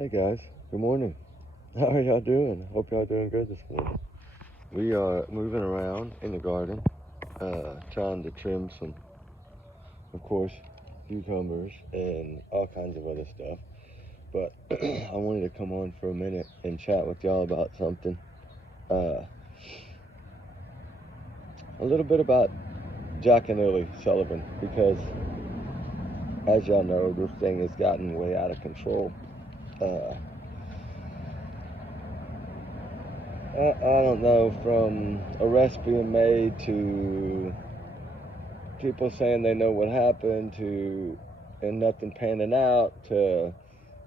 Hey guys, good morning. How are y'all doing? Hope y'all doing good this morning. We are moving around in the garden, trying to trim some, of course, cucumbers and all kinds of other stuff. But I wanted to come on for a minute and chat with y'all about something. A little bit about Jack and Lily Sullivan, because as y'all know, this thing has gotten way out of control. I don't know, from arrests being made to people saying they know what happened to and nothing panning out to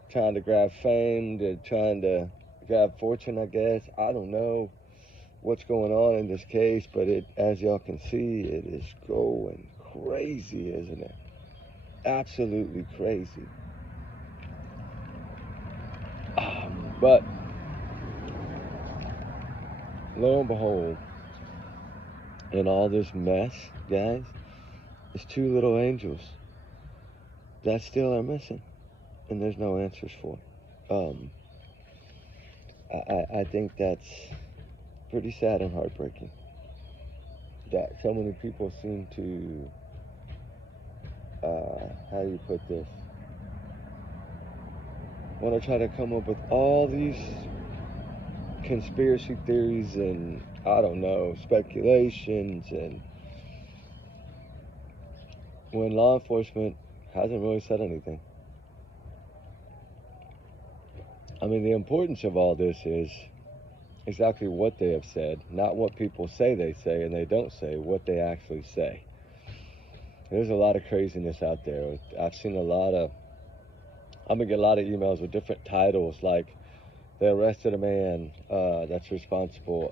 trying to grab fame to trying to grab fortune, I guess. I don't know what's going on in this case, but it, as y'all can see, it is going crazy, isn't it? Absolutely crazy. But lo and behold, in all this mess, guys, it's two little angels that still are missing, and there's no answers for it. I think that's pretty sad and heartbreaking that so many people seem to, how do you put this, want to try to come up with all these conspiracy theories and, I don't know, speculations, and when law enforcement hasn't really said anything. I mean, the importance of all this is exactly what they have said, not what people say they say and they don't say, what they actually say. There's a lot of craziness out there. I've seen I'm gonna get a lot of emails with different titles, like they arrested a man that's responsible.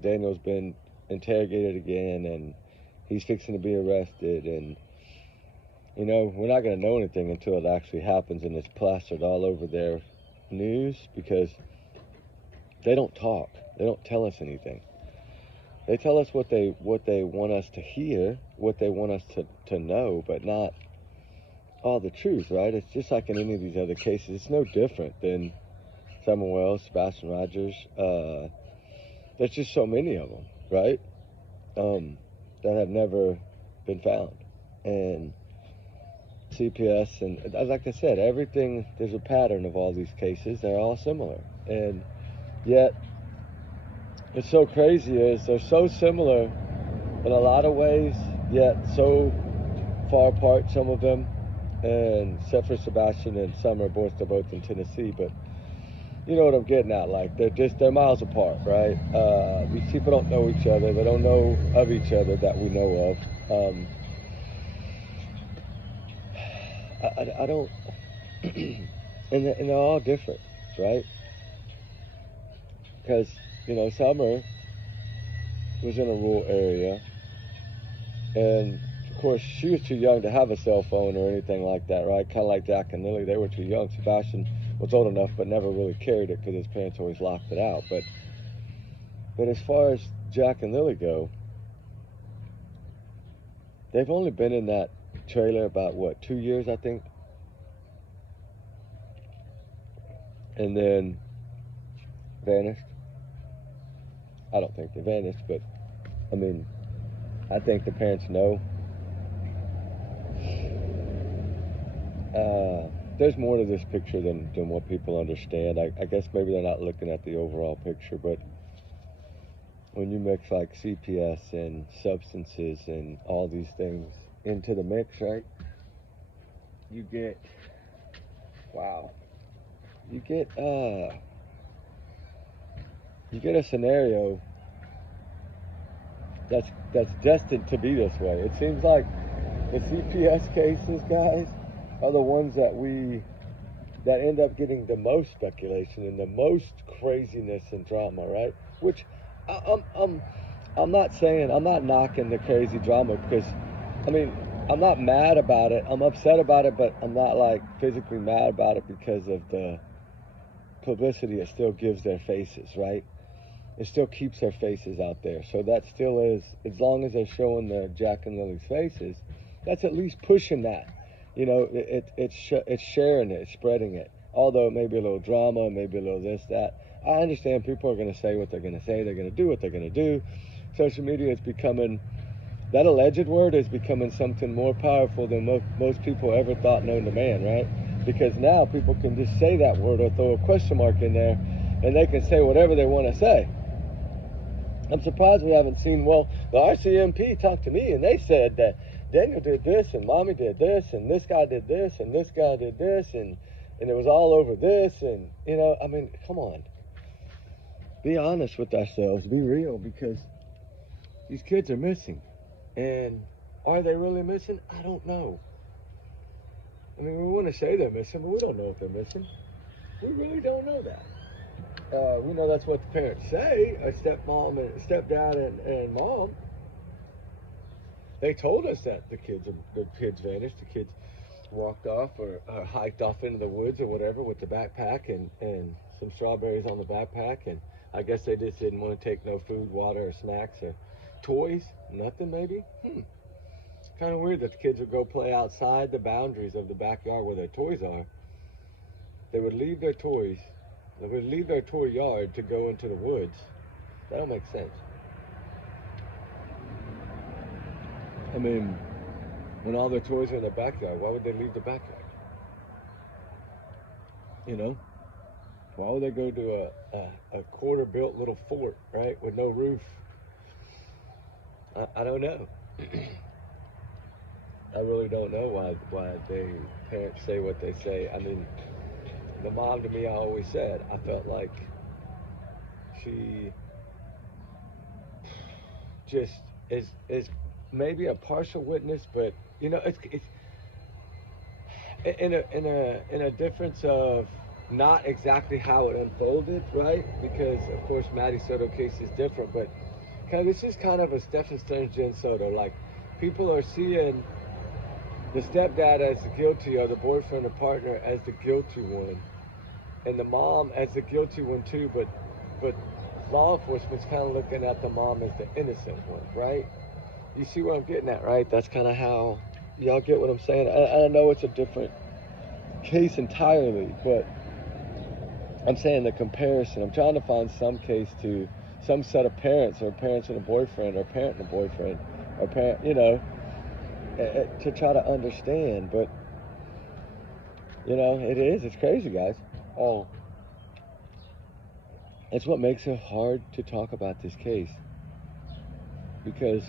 Daniel's been interrogated again, and he's fixing to be arrested. And you know, we're not gonna know anything until it actually happens, and it's plastered all over their news, because they don't talk. They don't tell us anything. They tell us what they want us to hear, what they want us to know, but not all the truth, right? It's just like in any of these other cases. It's no different than Simon Wells, Sebastian Rogers. There's just so many of them, right? That have never been found. And CPS, and like I said, everything, there's a pattern of all these cases. They're all similar. And yet, what's so crazy is they're so similar in a lot of ways, yet so far apart, some of them. And except for Sebastian and Summer, they're both in Tennessee, but you know what I'm getting at. Like, they're miles apart, right? These people don't know each other. They don't know of each other that we know of. I don't, and they're all different, right? Because you know, Summer was in a rural area, and of course she was too young to have a cell phone or anything like that, right? Kind of like Jack and Lily, they were too young. Sebastian was old enough, but never really carried it because his parents always locked it out. But as far as Jack and Lily go, they've only been in that trailer about, what, 2 years, I think? And then vanished. I don't think they vanished, but I mean, I think the parents know. There's more to this picture than what people understand. I guess maybe they're not looking at the overall picture, but when you mix like CPS and substances and all these things into the mix, right? You get, wow, you get a scenario that's destined to be this way. It seems like the CPS cases, guys, are the ones that end up getting the most speculation and the most craziness and drama, right? Which I'm not saying, I'm not knocking the crazy drama, because I mean, I'm not mad about it. I'm upset about it, but I'm not like physically mad about it because of the publicity it still gives their faces, right? It still keeps their faces out there. So that still is, as long as they're showing the Jack and Lily's faces, that's at least pushing that. You know, it's sharing it, it's spreading it. although it may be a little drama, maybe a little this, that. I understand people are going to say what they're going to say. They're going to do what they're going to do. Social media is becoming, that alleged word is becoming something more powerful than most people ever thought known to man, right? Because now people can just say that word or throw a question mark in there, and they can say whatever they want to say. I'm surprised we haven't seen, well, the RCMP talked to me, and they said that Daniel did this, and Mommy did this, and this guy did this, and this guy did this, and it was all over this, and, you know, I mean, come on. Be honest with ourselves. Be real, because these kids are missing. And are they really missing? I don't know. I mean, we want to say they're missing, but we don't know if they're missing. We really don't know that. We know that's what the parents say, a stepmom and stepdad and mom. They told us that the kids vanished. The kids walked off or hiked off into the woods or whatever with the backpack and some strawberries on the backpack. And I guess they just didn't want to take no food, water, or snacks or toys. Nothing, maybe. Kind of weird that the kids would go play outside the boundaries of the backyard where their toys are. They would leave their toys. They would leave their toy yard to go into the woods. That don't make sense. I mean, when all their toys are in their backyard, why would they leave the backyard? You know? Why would they go to a quarter-built little fort, right, with no roof? I don't know. I really don't know why they parents say what they say. I mean, the mom to me, I always said, I felt like she just is maybe a partial witness, but you know, it's in a difference of not exactly how it unfolded, right? Because of course Maddie Soto case is different, but this is kind of a Stephen Stearns Jen Soto. Like, people are seeing the stepdad as the guilty, or the boyfriend or partner as the guilty one, and the mom as the guilty one too, but law enforcement's kind of looking at the mom as the innocent one, right? You see where I'm getting at, right? That's kind of how, y'all get what I'm saying? I know it's a different case entirely, but I'm saying the comparison. I'm trying to find some case to some set of parents, or parents and a boyfriend, or parent and a boyfriend, or parent, you know, to try to understand. But you know, it's crazy, guys. Oh, it's what makes it hard to talk about this case, because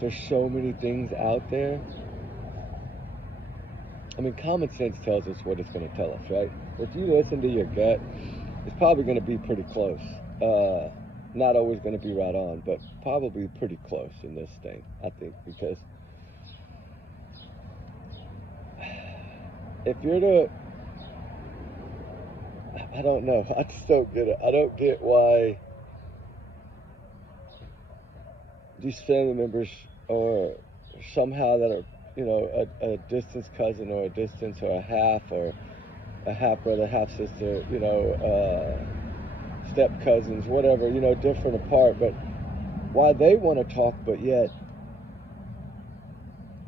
there's so many things out there. I mean, common sense tells us what it's going to tell us, right? If you listen to your gut, it's probably going to be pretty close. Not always going to be right on, but probably pretty close in this thing, I think, because if you're to, I don't know, I just don't get it. I don't get why these family members, or somehow that are, you know, a distance cousin, or a distance, or a half brother, half sister, you know, step cousins, whatever, you know, different apart, but why they want to talk, but yet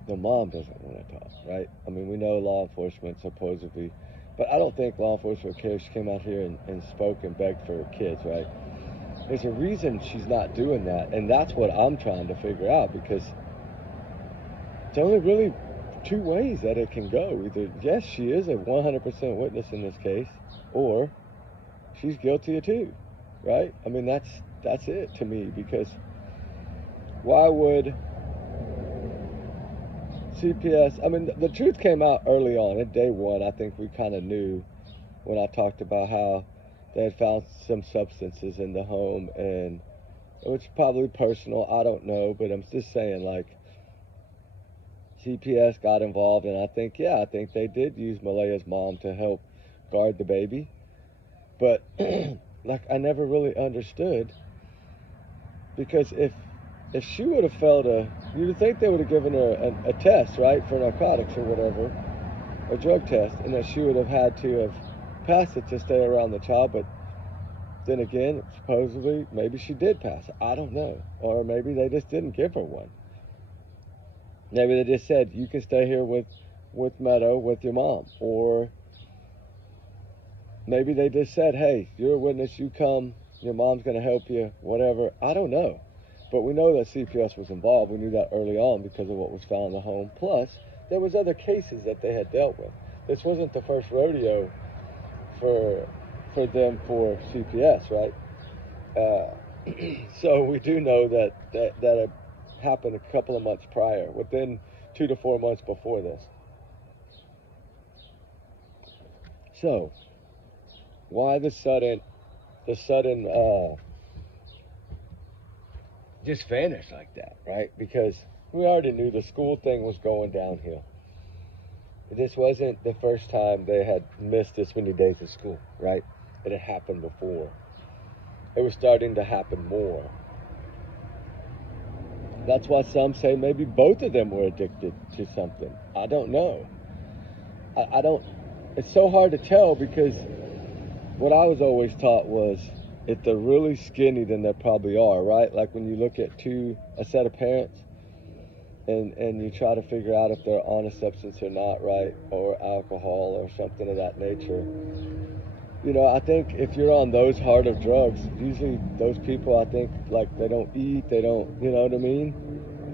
the mom doesn't want to talk, right? I mean, we know law enforcement supposedly, but I don't think law enforcement cares. She came out here and spoke and begged for her kids, right? There's a reason she's not doing that, and that's what I'm trying to figure out, because it's only really two ways that it can go. Either, yes, she is a 100% witness in this case, or she's guilty too, right? I mean, that's it to me, because why would CPS, I mean, the truth came out early on. At day one, I think we kind of knew, when I talked about how they had found some substances in the home, and it was probably personal, I don't know, but I'm just saying, like, CPS got involved, and I think they did use Malea's mom to help guard the baby, but like, I never really understood, because if she would have failed you'd think they would have given her a test, right, for narcotics or whatever, a drug test, and that she would have had to have passed it to stay around the child. But then again, supposedly, maybe she did pass it. I don't know. Or maybe they just didn't give her one. Maybe they just said, you can stay here with Meadow, with your mom. Or Maybe they just said, hey, you're a witness, you come, your mom's going to help you, whatever. I don't know. But we know that CPS was involved. We knew that early on because of what was found in the home. Plus, there was other cases that they had dealt with. This wasn't the first rodeo for CPS, right? So we do know that had happened a couple of months prior, within 2 to 4 months before this. So, why the sudden just vanish like that, right? Because we already knew the school thing was going downhill. This wasn't the first time they had missed this many days of school, right? It had happened before. It was starting to happen more. That's why some say maybe both of them were addicted to something. I don't know. I don't, it's so hard to tell because what I was always taught was if they're really skinny, then they probably are, right? Like when you look at a set of parents and you try to figure out if they're on a substance or not, right? Or alcohol or something of that nature. You know, I think if you're on those hard of drugs, usually those people, I think, like they don't eat, they don't, you know what I mean?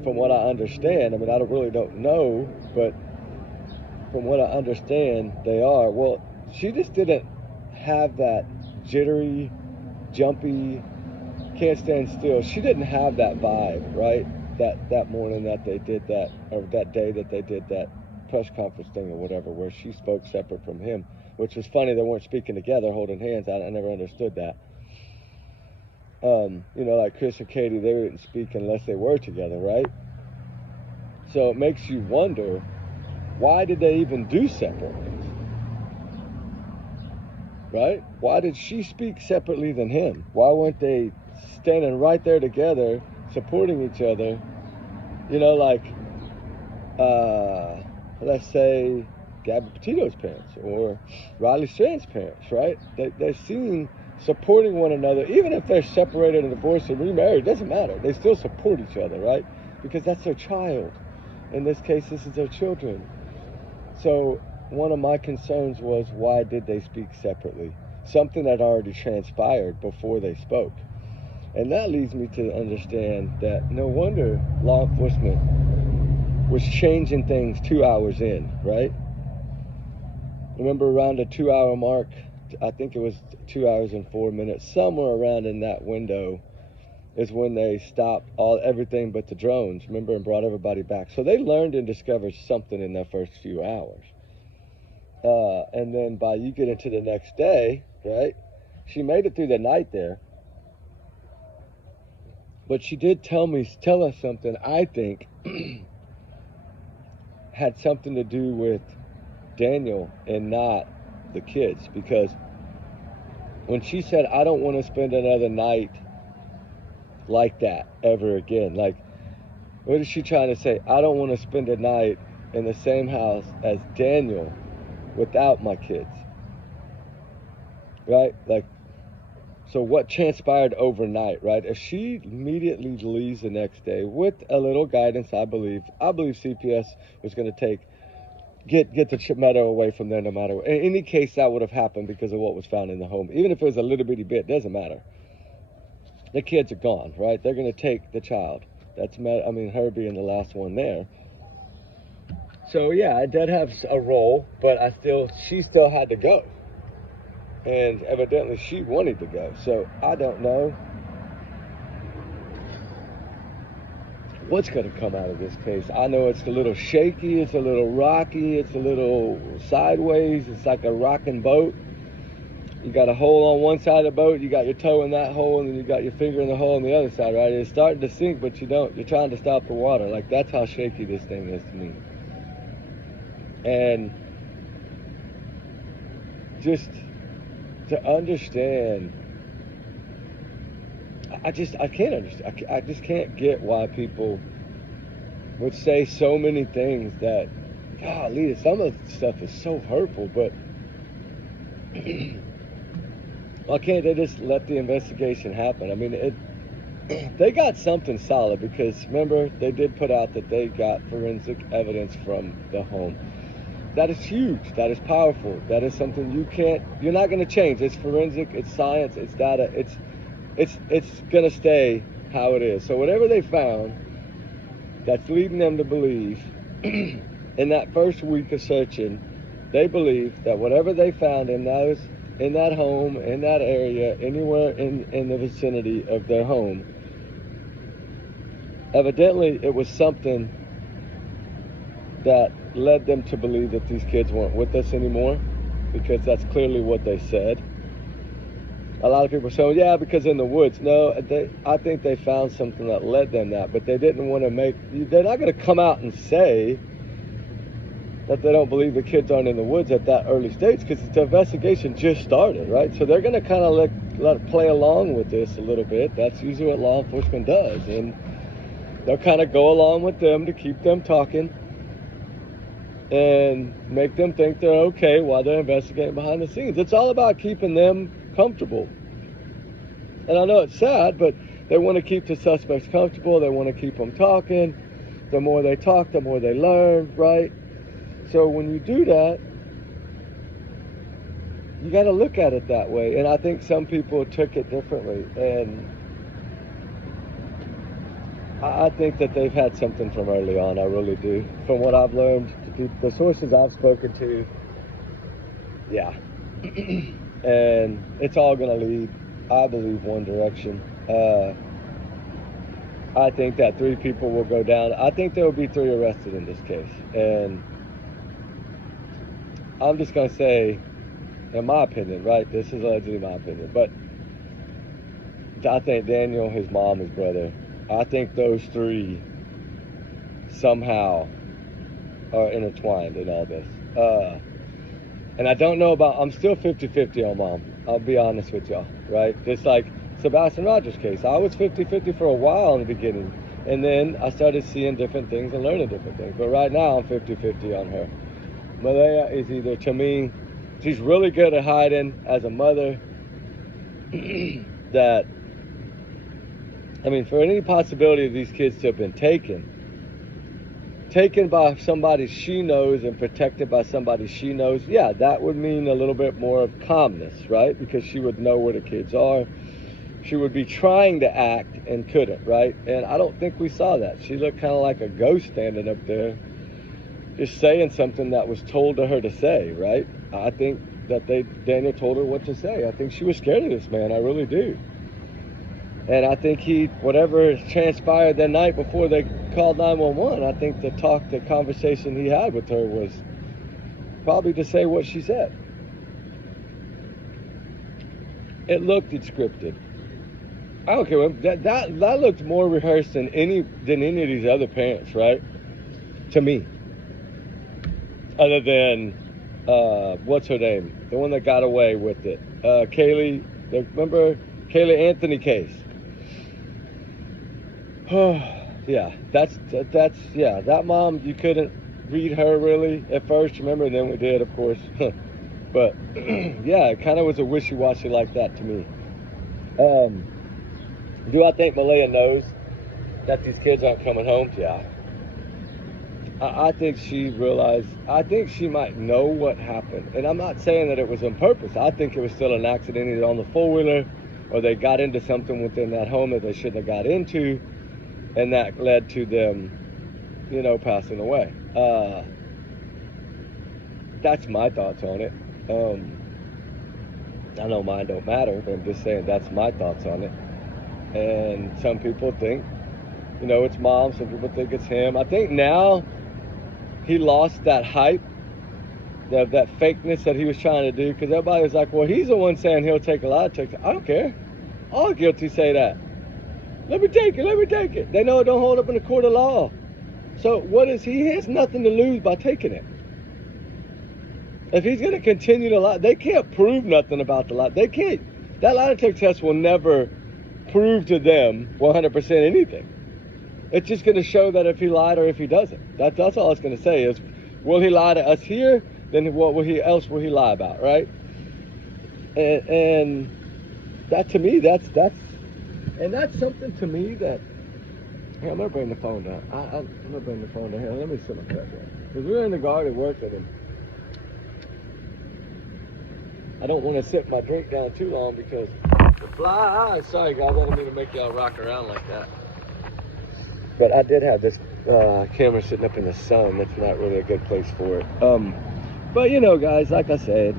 From what I understand, I mean, I really don't know, but from what I understand, they are. Well, she just didn't have that jittery, jumpy, can't stand still. She didn't have that vibe, right? That morning that they did that, or that day that they did that press conference thing or whatever, where she spoke separate from him, which was funny. They weren't speaking together, holding hands. I never understood that. You know, like Chris and Katie, they didn't speak unless they were together, right? So it makes you wonder, why did they even do separate ones? Right? Why did she speak separately than him? Why weren't they standing right there together, supporting each other? You know, like, let's say Gabby Petito's parents or Riley Strand's parents, right? They're seen supporting one another, even if they're separated and divorced and remarried, doesn't matter. They still support each other, right? Because that's their child. In this case, this is their children. So one of my concerns was, why did they speak separately? Something that already transpired before they spoke. And that leads me to understand that no wonder law enforcement was changing things 2 hours in, right? Remember around the 2 hour mark, I think it was 2 hours and 4 minutes, somewhere around in that window is when they stopped everything but the drones, remember, and brought everybody back. So they learned and discovered something in that first few hours. And then by you get into the next day, right, she made it through the night there. But she did tell us something I think had something to do with Daniel and not the kids. Because when she said, I don't want to spend another night like that ever again, like, what is she trying to say? I don't want to spend a night in the same house as Daniel without my kids, right? Like, so what transpired overnight, right? If she immediately leaves the next day with a little guidance, I believe CPS was going to get the meadow away from there no matter what. In any case, that would have happened because of what was found in the home. Even if it was a little bitty bit, doesn't matter. The kids are gone, right? They're going to take the child. Her being the last one there. So yeah, I did have a role, but she still had to go. And evidently she wanted to go. So I don't know what's going to come out of this case. I know it's a little shaky, it's a little rocky, it's a little sideways, it's like a rocking boat. You got a hole on one side of the boat, you got your toe in that hole, and then you got your finger in the hole on the other side, right? It's starting to sink, but you're trying to stop the water. Like, that's how shaky this thing is to me. And just to understand, I can't understand. I just can't get why people would say so many things that, golly, some of the stuff is so hurtful, but why can't they just let the investigation happen? I mean, they got something solid, because remember, they did put out that they got forensic evidence from the home. that is huge. That is powerful. That is something you're not going to change. It's forensic, it's science, it's data, it's going to stay how it is. So whatever they found that's leading them to believe in that first week of searching, they believe that whatever they found in that home, in that area, anywhere in the vicinity of their home, evidently it was something that led them to believe that these kids weren't with us anymore, because that's clearly what they said. A lot of people say, yeah, because in the woods. No, I think they found something that led them that, but they didn't want to they're not going to come out and say that they don't believe the kids aren't in the woods at that early stage, because the investigation just started, right? So they're going to kind of let it play along with this a little bit. That's usually what law enforcement does. And they'll kind of go along with them to keep them talking and make them think they're okay while they're investigating behind the scenes. It's all about keeping them comfortable. And I know it's sad, but they want to keep the suspects comfortable. They want to keep them talking. The more they talk, the more they learn, right? So when you do that, you got to look at it that way. And I think some people took it differently. And I think that they've had something from early on. I really do. From what I've learned, the sources I've spoken to, yeah. And it's all going to lead, I believe, one direction. I think that 3 people will go down. I think there will be 3 arrested in this case. And I'm just going to say, in my opinion, right? This is allegedly my opinion. But I think Daniel, his mom, his brother, I think those 3 somehow are intertwined in all this. And I don't know I'm still 50-50 on mom. I'll be honest with y'all, right? Just like Sebastian Rogers' case. I was 50-50 for a while in the beginning. And then I started seeing different things and learning different things. But right now I'm 50-50 on her. Malaya is either, to me, she's really good at hiding as a mother. That, I mean, for any possibility of these kids to have been taken by somebody she knows and protected by somebody she knows, yeah, that would mean a little bit more of calmness, right? Because she would know where the kids are. She would be trying to act and couldn't, right? And I don't think we saw that. She looked kind of like a ghost standing up there, just saying something that was told to her to say, right? I think that Daniel told her what to say. I think she was scared of this man. I really do. And I think whatever transpired that night before they called 911, I think the conversation he had with her was probably to say what she said. It looked scripted. I don't care. That looked more rehearsed than any of these other parents, right? To me. Other than, what's her name? The one that got away with it. Kaylee, remember Kaylee Anthony case? Yeah, that mom, you couldn't read her really at first, remember? And then we did, of course. But yeah, it kind of was a wishy-washy like that to me. Do I think Malaya knows that these kids aren't coming home? Yeah. I think she realized, I think she might know what happened. And I'm not saying that it was on purpose. I think it was still an accident, either on the four-wheeler or they got into something within that home that they shouldn't have got into. And that led to them, passing away. That's my thoughts on it. I know mine don't matter, but I'm just saying that's my thoughts on it. And some people think, it's mom. Some people think it's him. I think now he lost that hype, that fakeness that he was trying to do, because everybody was like, well, he's the one saying he'll take a lie detector. I don't care. All guilty say that. Let me take it. They know it don't hold up in the court of law. So he has nothing to lose by taking it. If he's going to continue to lie, they can't prove nothing about the lie. They can't. That lie detector test will never prove to them 100% anything. It's just going to show that if he lied or if he doesn't. That's all it's going to say is, will he lie to us here? Then what else will he lie about, right? And that to me, that's something to me that. Hey, I'm gonna bring the phone down. I'm gonna bring the phone down here. Let me sit my cat down. Because we were in the garden working, and I don't want to sit my drink down too long because the fly. Sorry guys, I didn't mean to make y'all rock around like that. But I did have this camera sitting up in the sun. That's not really a good place for it. But you know, guys, like I said,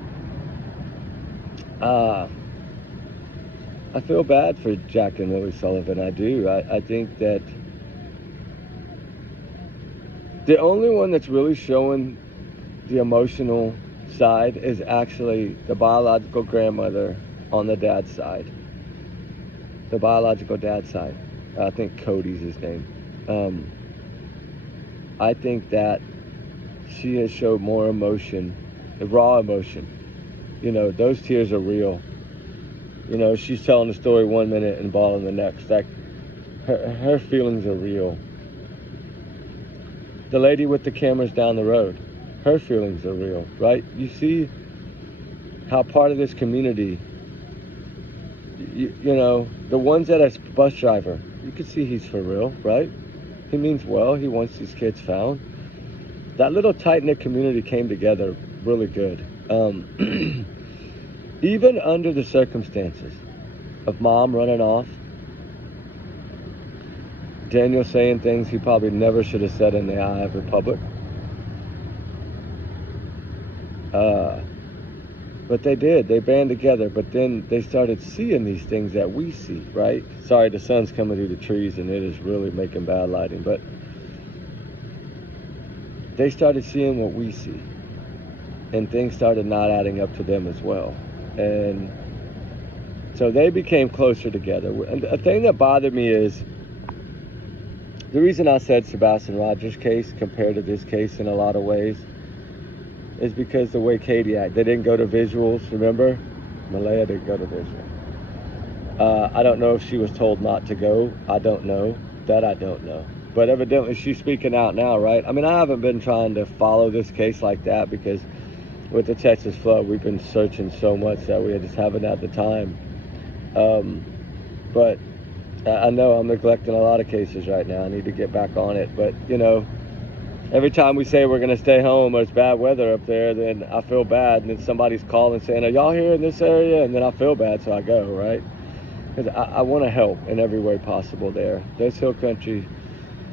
I feel bad for Jack and Lily Sullivan. I do. I think that the only one that's really showing the emotional side is actually the biological grandmother on the dad's side. The biological dad's side. I think Cody's his name. I think that she has showed more emotion, raw emotion. You know, those tears are real. You know, she's telling the story 1 minute and bawling the next. Like, her feelings are real. The lady with the cameras down the road, her feelings are real, right? You see how part of this community, you know, the ones that are bus driver, you can see he's for real, right? He means well. He wants these kids found. That little tight-knit community came together really good. Even under the circumstances of mom running off, Daniel saying things he probably never should have said in the eye of the public. But they did. They band together. But then they started seeing these things that we see, right? Sorry, the sun's coming through the trees and it is really making bad lighting. But they started seeing what we see. And things started not adding up to them as well. And so they became closer together. And a thing that bothered me is, the reason I said Sebastian Rogers' case compared to this case in a lot of ways is because the way Katie acted. They didn't go to visuals, remember? Malaya didn't go to visuals. I don't know if she was told not to go. I don't know. That I don't know. But evidently she's speaking out now, right? I mean, I haven't been trying to follow this case like that because with the Texas flood, we've been searching so much that we just haven't had the time. But I know I'm neglecting a lot of cases right now. I need to get back on it. But, you know, every time we say we're going to stay home or it's bad weather up there, then I feel bad. And then somebody's calling saying, are y'all here in this area? And then I feel bad, so I go, right? Because I want to help in every way possible there. Those Hill Country,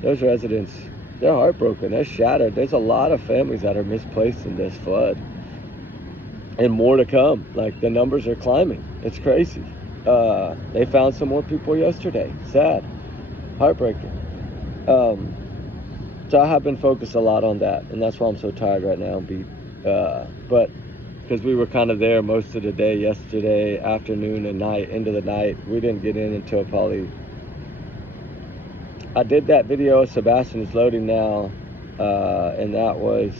those residents, they're heartbroken. They're shattered. There's a lot of families that are misplaced in this flood. And more to come. Like, the numbers are climbing. It's crazy. They found some more people yesterday. Sad. Heartbreaking. So I have been focused a lot on that, and that's why I'm so tired right now and beat. But because we were kind of there most of the day yesterday, afternoon and night, into the night, we didn't get in until probably... I did that video. Sebastian is loading now, and that was...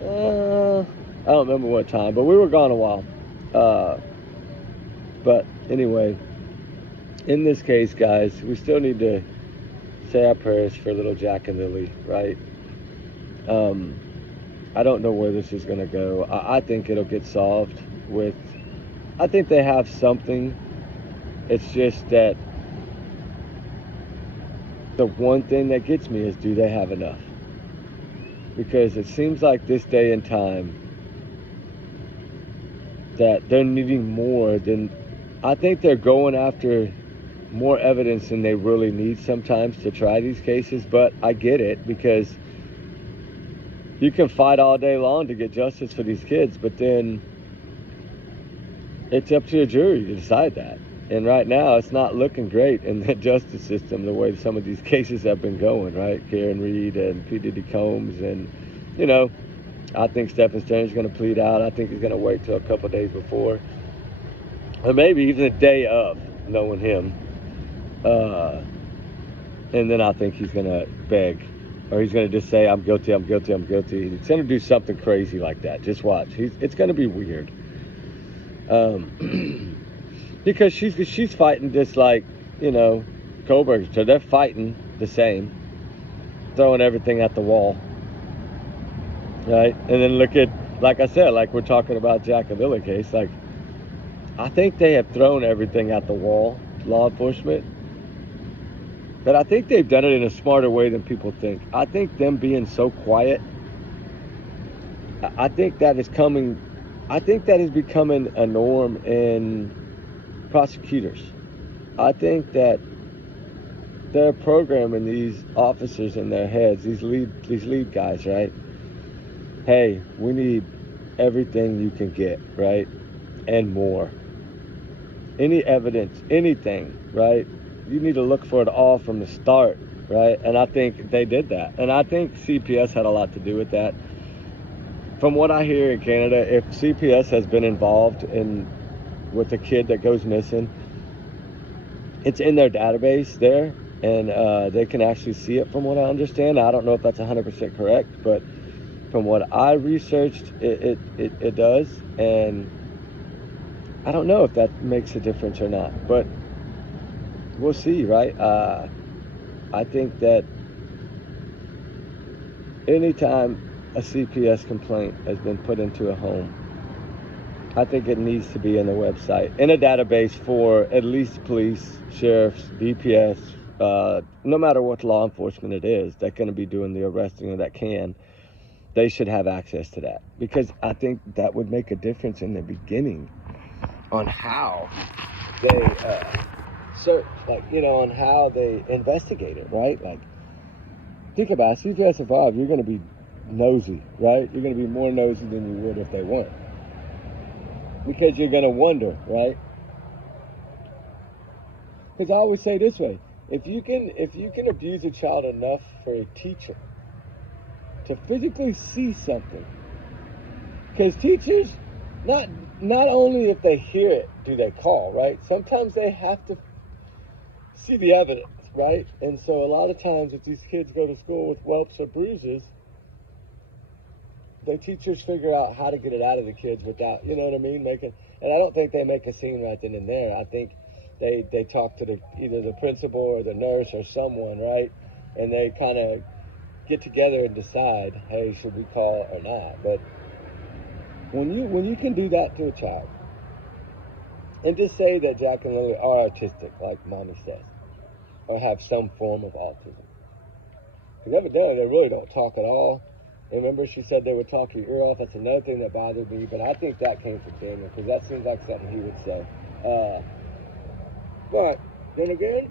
I don't remember what time, but we were gone a while. But anyway, in this case, guys, we still need to say our prayers for little Jack and Lily, right? I don't know where this is going to go. I think it'll get solved with... I think they have something. It's just that the one thing that gets me is, do they have enough? Because it seems like this day and time that they're needing more than... I think they're going after more evidence than they really need sometimes to try these cases, but I get it, because you can fight all day long to get justice for these kids, but then it's up to a jury to decide that. And right now, it's not looking great in the justice system, the way some of these cases have been going, right? Karen Reed and P. Diddy Combs, and, you know, I think Stephen Stern's going to plead out. I think he's going to wait till a couple days before, or maybe even the day of, knowing him. And then I think he's going to beg, or he's going to just say, I'm guilty, I'm guilty, I'm guilty. He's going to do something crazy like that. Just watch. It's going to be weird. Because she's fighting just like, you know, Kohlberg. So they're fighting the same, throwing everything at the wall, right? And then look at, like I said, like we're talking about Jack and Lily case, like, I think they have thrown everything at the wall, law enforcement. But I think they've done it in a smarter way than people think. I think them being so quiet, I think that is coming I think that is becoming a norm in prosecutors. I think that they're programming these officers in their heads, these lead guys, right? Hey, we need everything you can get, right? And more. Any evidence, anything, right? You need to look for it all from the start, right? And I think they did that. And I think CPS had a lot to do with that. From what I hear in Canada, if CPS has been involved in with a kid that goes missing, it's in their database there, and they can actually see it from what I understand. I don't know if that's 100% correct, but from what I researched, it does. And I don't know if that makes a difference or not, but we'll see, right? I think that anytime a CPS complaint has been put into a home, I think it needs to be in the website, in a database for at least police, sheriffs, DPS, no matter what law enforcement it is that's going to be doing the arresting or that can, they should have access to that. Because I think that would make a difference in the beginning on how they search, like, on how they investigate it, right? Like, think about it, CPS involved, you're going to be nosy, right? You're going to be more nosy than you would if they weren't. Because you're going to wonder, right? Because I always say this way, if you can abuse a child enough for a teacher to physically see something, because teachers, not only if they hear it do they call, right? Sometimes they have to see the evidence, right? And so a lot of times if these kids go to school with whelps or bruises, the teachers figure out how to get it out of the kids without, you know what I mean, and I don't think they make a scene right then and there. I think they talk to either the principal or the nurse or someone, right? And they kind of get together and decide, hey, should we call or not? But when you can do that to a child, and just say that Jack and Lily are autistic, like mommy says, or have some form of autism, because evidently they really don't talk at all. Remember, she said they would talk your ear off. That's another thing that bothered me, but I think that came from Daniel, because that seems like something he would say. But then again,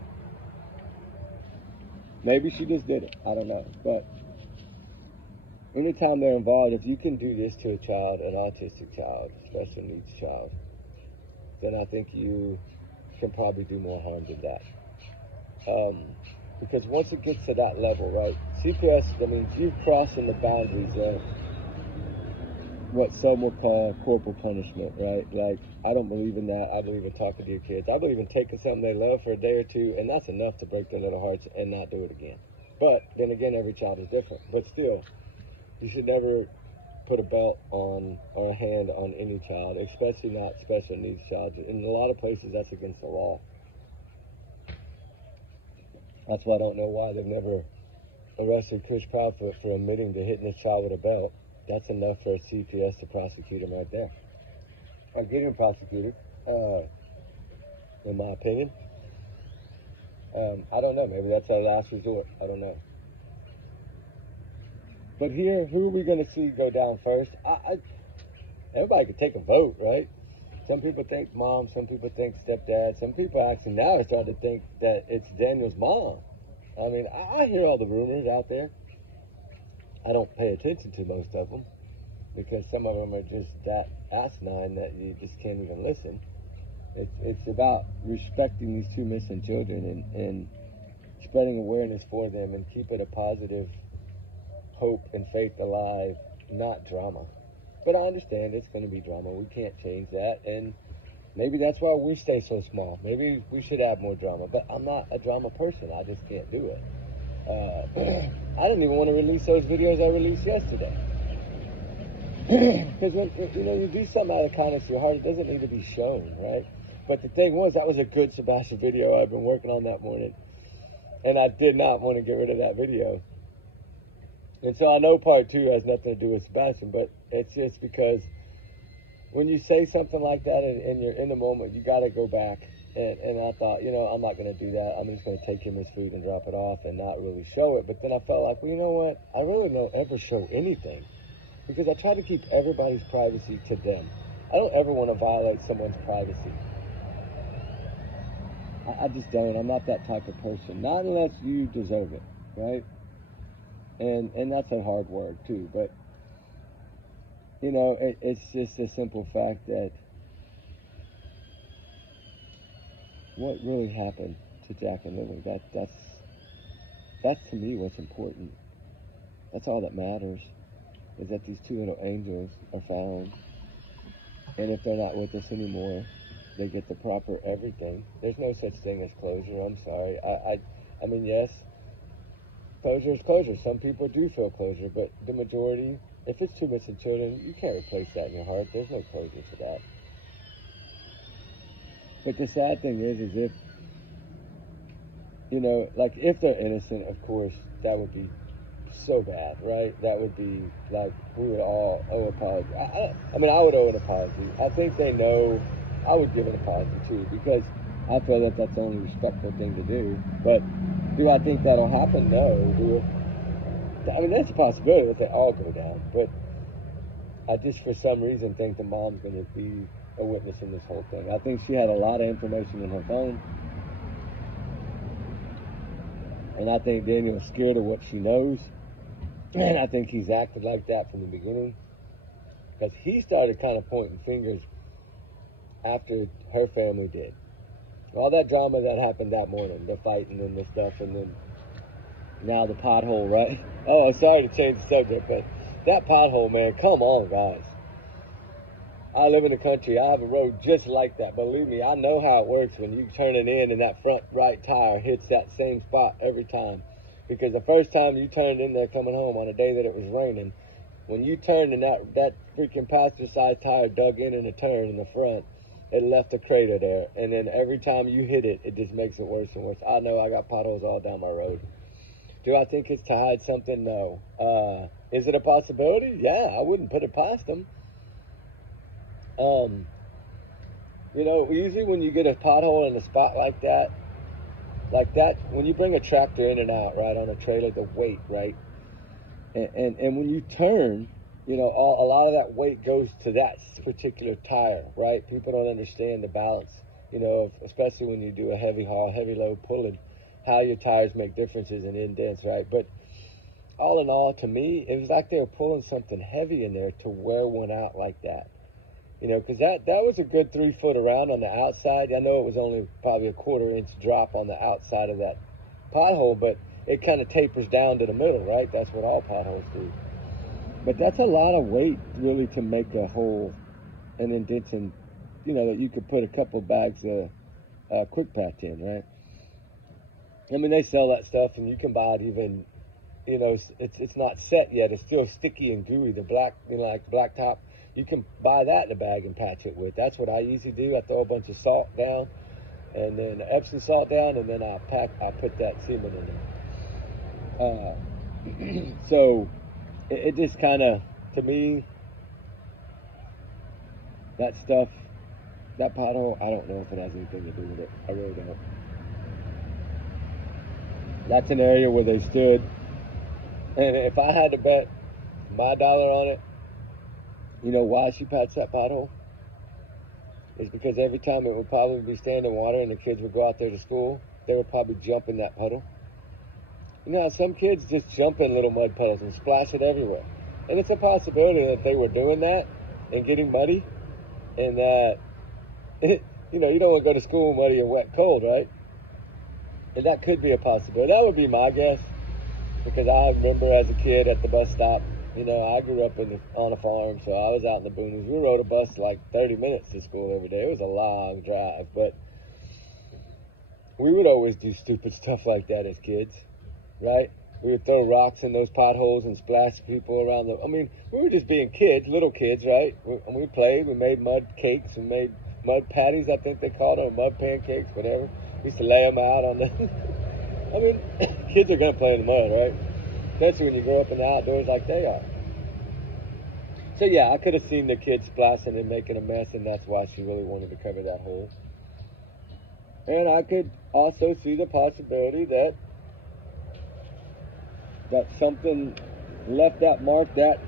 maybe she just did it. I don't know. But anytime they're involved, if you can do this to a child, an autistic child, special needs child, then I think you can probably do more harm than that. Because once it gets to that level, right, CPS, that means you're crossing the boundaries of what some would call corporal punishment, right? Like, I don't believe in that. I believe in talking to your kids. I believe in taking something they love for a day or two, and that's enough to break their little hearts and not do it again. But then again, every child is different. But still, you should never put a belt on or a hand on any child, especially not special needs child. In a lot of places, that's against the law. That's why I don't know why they've never arrested Chris Proudfoot for admitting to hitting his child with a belt. That's enough for a CPS to prosecute him right there. Or get him prosecuted, in my opinion. I don't know. Maybe that's our last resort. I don't know. But here, who are we going to see go down first? Everybody could take a vote, right? Some people think mom, some people think stepdad, some people actually now are starting to think that it's Daniel's mom. I mean, I hear all the rumors out there. I don't pay attention to most of them because some of them are just that asinine that you just can't even listen. It's about respecting these two missing children and spreading awareness for them and keeping a positive hope and faith alive, not drama. But I understand it's going to be drama. We can't change that. And maybe that's why we stay so small. Maybe we should have more drama. But I'm not a drama person. I just can't do it. I didn't even want to release those videos I released yesterday. Because when you do something out of the kindness of your heart, it doesn't need to be shown, right? But the thing was, that was a good Sebastian video I've been working on that morning. And I did not want to get rid of that video. And so I know part two has nothing to do with Sebastian, but it's just because when you say something like that and you're in the moment, you got to go back. And I thought, I'm not going to do that. I'm just going to take him his food and drop it off and not really show it. But then I felt like, well, you know what? I really don't ever show anything. because I try to keep everybody's privacy to them. I don't ever want to violate someone's privacy. I just don't. I'm not that type of person. Not unless you deserve it, right? And that's a hard word too. But it's just a simple fact that what really happened to Jack and Lily. That's to me what's important. That's all that matters. Is that these two little angels are found, and if they're not with us anymore, they get the proper everything. There's no such thing as closure. I'm sorry. I mean, yes, closure is closure. Some people do feel closure, but the majority, if it's two missing children, you can't replace that in your heart. There's no closure to that. But the sad thing is if, like if they're innocent, of course, that would be so bad, right? That would be like we would all owe apology. I mean, I would owe an apology. I think they know. I would give an apology too, because I feel that that's the only respectful thing to do. But do I think that'll happen? No. I mean, that's a possibility that they all go down. But I just, for some reason, think the mom's going to be a witness in this whole thing. I think she had a lot of information in her phone. And I think Daniel's scared of what she knows. And I think he's acted like that from the beginning. Because he started kind of pointing fingers after her family did. All that drama that happened that morning, the fighting and the stuff, and then now the pothole, right? Oh, sorry to change the subject, but that pothole, man, come on, guys. I live in the country. I have a road just like that. Believe me, I know how it works when you turn it in and that front right tire hits that same spot every time. Because the first time you turned in there coming home on a day that it was raining, when you turned and that freaking passenger-side tire dug in a turn in the front, it left a crater there. And then every time you hit it, it just makes it worse and worse. I know I got potholes all down my road. Do I think it's to hide something? No. Is it a possibility? Yeah, I wouldn't put it past them. Usually when you get a pothole in a spot like that, when you bring a tractor in and out, right, on a trailer, the weight, right? And when you turn, a lot of that weight goes to that particular tire, right? People don't understand the balance, especially when you do a heavy haul, heavy load pulling, how your tires make differences and indents, right? But all in all, to me, it was like they were pulling something heavy in there to wear one out like that. Because that was a good 3 foot around on the outside. I know it was only probably a 1/4 inch drop on the outside of that pothole, but it kind of tapers down to the middle, right? That's what all potholes do. But that's a lot of weight, really, to make a hole, an indentation, that you could put a couple bags of quick patch in, right? I mean, they sell that stuff, and you can buy it even, it's not set yet. It's still sticky and gooey. The black, like blacktop. You can buy that in a bag and patch it with. That's what I usually do. I throw a bunch of salt down, and then Epsom salt down, and then I put that cement in there. So it just kind of, to me, that stuff, that pothole, I don't know if it has anything to do with it. I really don't. That's an area where they stood, and if I had to bet my dollar on it, why she patched that pothole? Is because every time it would probably be standing water and the kids would go out there to school, they would probably jump in that puddle. Some kids just jump in little mud puddles and splash it everywhere. And it's a possibility that they were doing that and getting muddy, and that, you don't want to go to school muddy and wet cold, right? And that could be a possibility. That would be my guess, because I remember as a kid at the bus stop, I grew up on a farm, so I was out in the boonies. We rode a bus like 30 minutes to school every day. It was a long drive, but we would always do stupid stuff like that as kids, right? We would throw rocks in those potholes and splash people around we were just being kids, little kids, right? We played, we made mud cakes, we made mud patties, I think they called them, mud pancakes, whatever. We used to lay them out on the, kids are going to play in the mud, right? Especially when you grow up in the outdoors like they are. So yeah, I could have seen the kids splashing and making a mess, and that's why she really wanted to cover that hole. And I could also see the possibility that something left that mark, that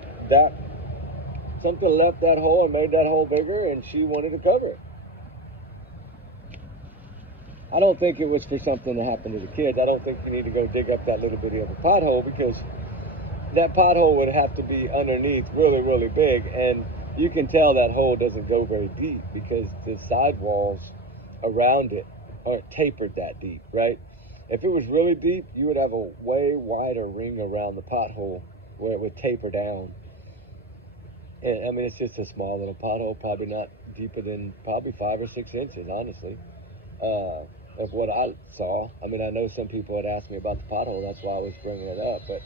something left that hole and made that hole bigger, and she wanted to cover it. I don't think it was for something to happen to the kids. I don't think you need to go dig up that little bitty of a pothole, because that pothole would have to be underneath really, really big, and you can tell that hole doesn't go very deep because the sidewalls around it aren't tapered that deep, right? If it was really deep, you would have a way wider ring around the pothole where it would taper down. And I mean, it's just a small little pothole, probably not deeper than probably 5 or 6 inches, honestly, of what I saw. I mean, I know some people had asked me about the pothole, that's why I was bringing it up, but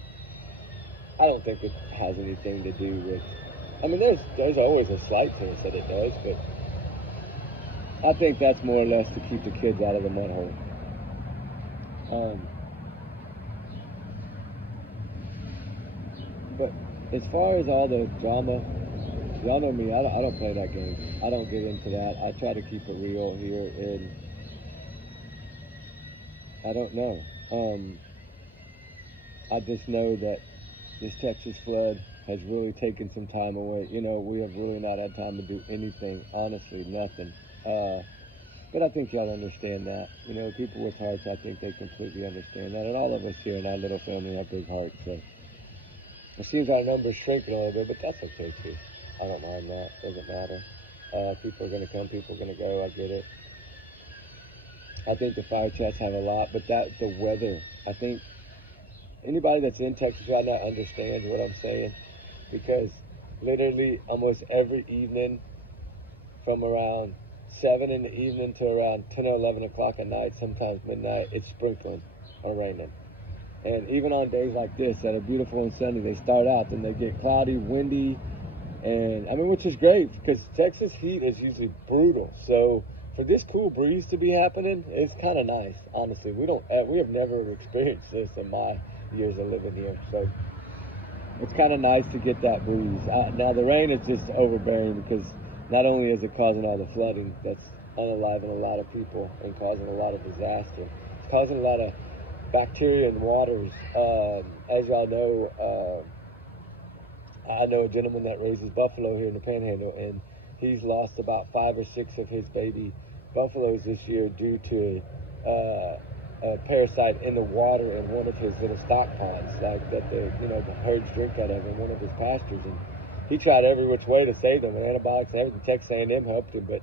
I don't think it has anything to do with, I mean, there's always a slight chance that it does, but I think that's more or less to keep the kids out of the mud hole. But as far as all the drama, y'all know me, I don't play that game. I don't get into that. I try to keep it real here, and I don't know. I just know that this Texas flood has really taken some time away. You know, we have really not had time to do anything, honestly, nothing. But I think y'all understand that. You know, people with hearts, I think they completely understand that. And all of us here in our little family have big hearts. So it seems our numbers shrinking a little bit, but that's okay too. I don't mind that. Doesn't matter. People are going to come, people are going to go. I get it. I think the fire chats have a lot, but the weather, I think anybody that's in Texas right now understands what I'm saying, because literally almost every evening from around 7 in the evening to around 10 or 11 o'clock at night, sometimes midnight, it's sprinkling or raining. And even on days like this that are beautiful and sunny, they start out, then they get cloudy, windy, and I mean, which is great because Texas heat is usually brutal. So for this cool breeze to be happening, it's kind of nice, honestly. We have never experienced this in my years of living here. So it's kind of nice to get that breeze. Now the rain is just overbearing because not only is it causing all the flooding that's unaliving a lot of people and causing a lot of disaster, it's causing a lot of bacteria in the waters. As y'all know, I know a gentleman that raises buffalo here in the Panhandle, and he's lost about 5 or 6 of his baby buffaloes this year due to a parasite in the water in one of his little stock ponds, like that the herds drink out of in one of his pastures. And he tried every which way to save them, and antibiotics and everything. Texas A&M helped him, but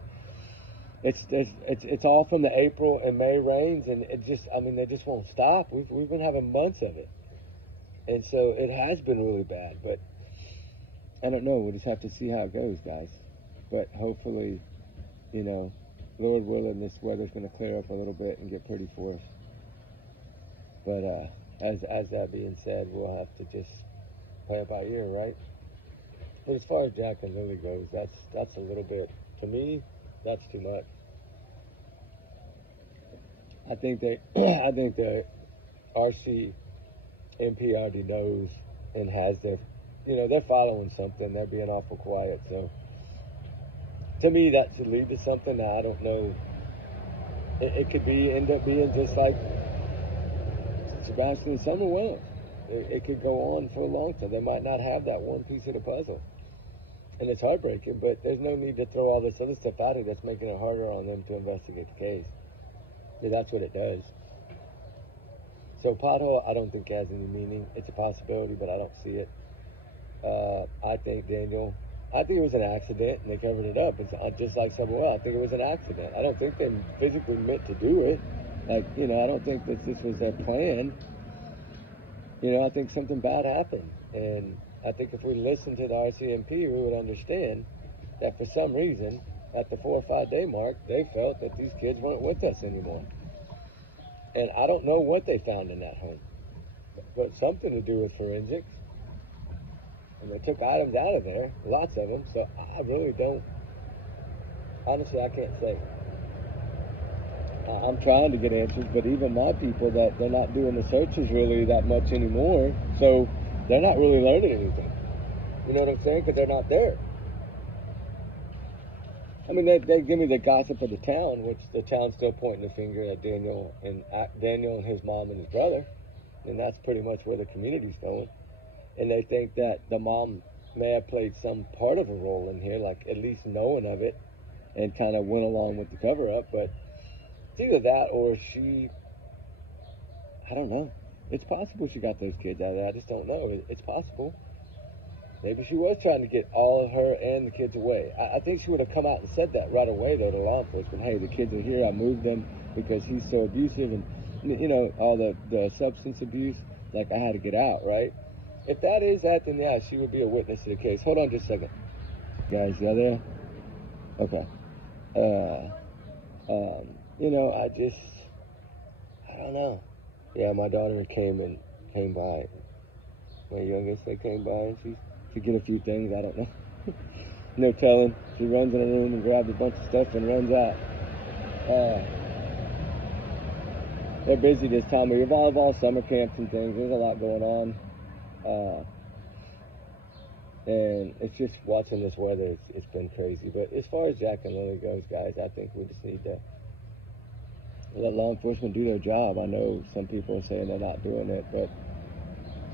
it's all from the April and May rains, and they just won't stop. We've been having months of it, and so it has been really bad. But I don't know. We'll just have to see how it goes, guys. But hopefully, Lord willing, this weather's going to clear up a little bit and get pretty for us. But as that being said, we'll have to just play it by ear, right? But as far as Jack and Lily goes, that's a little bit, to me, that's too much. I think the RCMP already knows and has they're following something. They're being awful quiet. So to me, that should lead to something. Now, I don't know. It could end up being just like Sebastian and Summer Wells. It could go on for a long time. They might not have that one piece of the puzzle. And it's heartbreaking, but there's no need to throw all this other stuff out here that's making it harder on them to investigate the case. Because that's what it does. So pothole, I don't think has any meaning. It's a possibility, but I don't see it. I think it was an accident, and they covered it up. It's just like Summerwell. I think it was an accident. I don't think they physically meant to do it. I don't think that this was their plan. I think something bad happened. And I think if we listened to the RCMP, we would understand that for some reason, at the 4 or 5 day mark, they felt that these kids weren't with us anymore. And I don't know what they found in that home, but something to do with forensics. And they took items out of there, lots of them. So I really don't, honestly, I can't say. I'm trying to get answers, but even my people, that they're not doing the searches really that much anymore. So they're not really learning anything. You know what I'm saying? Because they're not there. I mean, they give me the gossip of the town, which the town's still pointing the finger at Daniel and his mom and his brother. And that's pretty much where the community's going. And they think that the mom may have played some part of a role in here, like at least knowing of it and kind of went along with the cover up. But it's either that or she, I don't know. It's possible she got those kids out of that. I just don't know. It's possible. Maybe she was trying to get all of her and the kids away. I think she would have come out and said that right away, though, to law enforcement. Hey, the kids are here. I moved them because he's so abusive and, you know, all the substance abuse. Like, I had to get out, right? If that is that, then yeah, she would be a witness to the case. Hold on just a second. Guys, y'all there? Okay. You know, I don't know. Yeah, my daughter came by. My youngest, they came by and she to get a few things. I don't know. No telling. She runs in a room and grabs a bunch of stuff and runs out. They're busy this time of year. Volleyball, summer camps and things. There's a lot going on. And it's just watching this weather, it's been crazy. But as far as Jack and Lily goes, guys, I think we just need to let law enforcement do their job. I know some people are saying they're not doing it, but,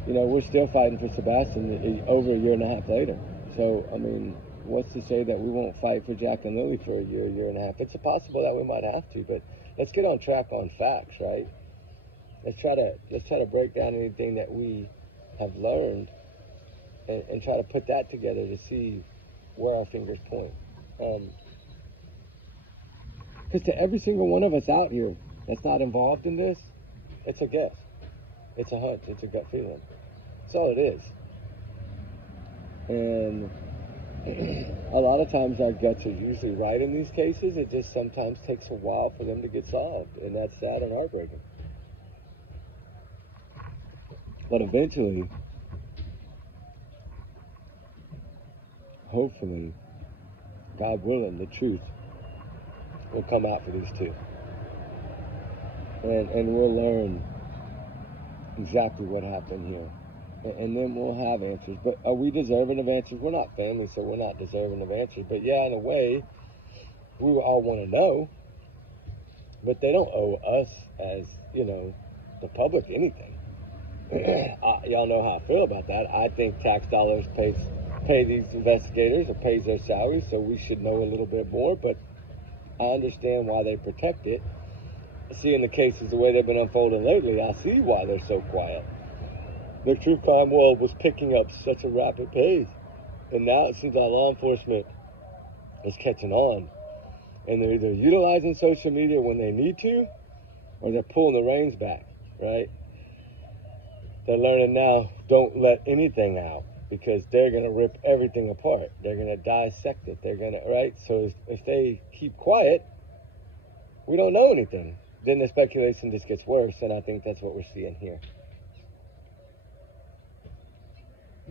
you know, we're still fighting for Sebastian over a year and a half later. So, I mean, what's to say that we won't fight for Jack and Lily for a year and a half? It's possible that we might have to, but let's get on track on facts, right? Let's try to break down anything that we have learned and try to put that together to see where our fingers point. Because to every single one of us out here that's not involved in this, it's a guess. It's a hunch. It's a gut feeling. That's all it is. And a lot of times our guts are usually right in these cases. It just sometimes takes a while for them to get solved. And that's sad and heartbreaking. But eventually, hopefully, God willing, the truth will come out for these two. And we'll learn exactly what happened here. And then we'll have answers. But are we deserving of answers? We're not family, so we're not deserving of answers. But yeah, in a way, we all want to know. But they don't owe us, as, you know, the public, anything. Y'all know how I feel about that. I think tax dollars pay these investigators or pays their salaries, so we should know a little bit more. But I understand why they protect it. Seeing the cases the way they've been unfolding lately, I see why they're so quiet. The true crime world was picking up such a rapid pace. And now it seems like law enforcement is catching on. And they're either utilizing social media when they need to, or they're pulling the reins back, right? They're learning now, don't let anything out, because they're going to rip everything apart. They're going to dissect it. They're going to, right? So if they keep quiet, we don't know anything. Then the speculation just gets worse, and I think that's what we're seeing here.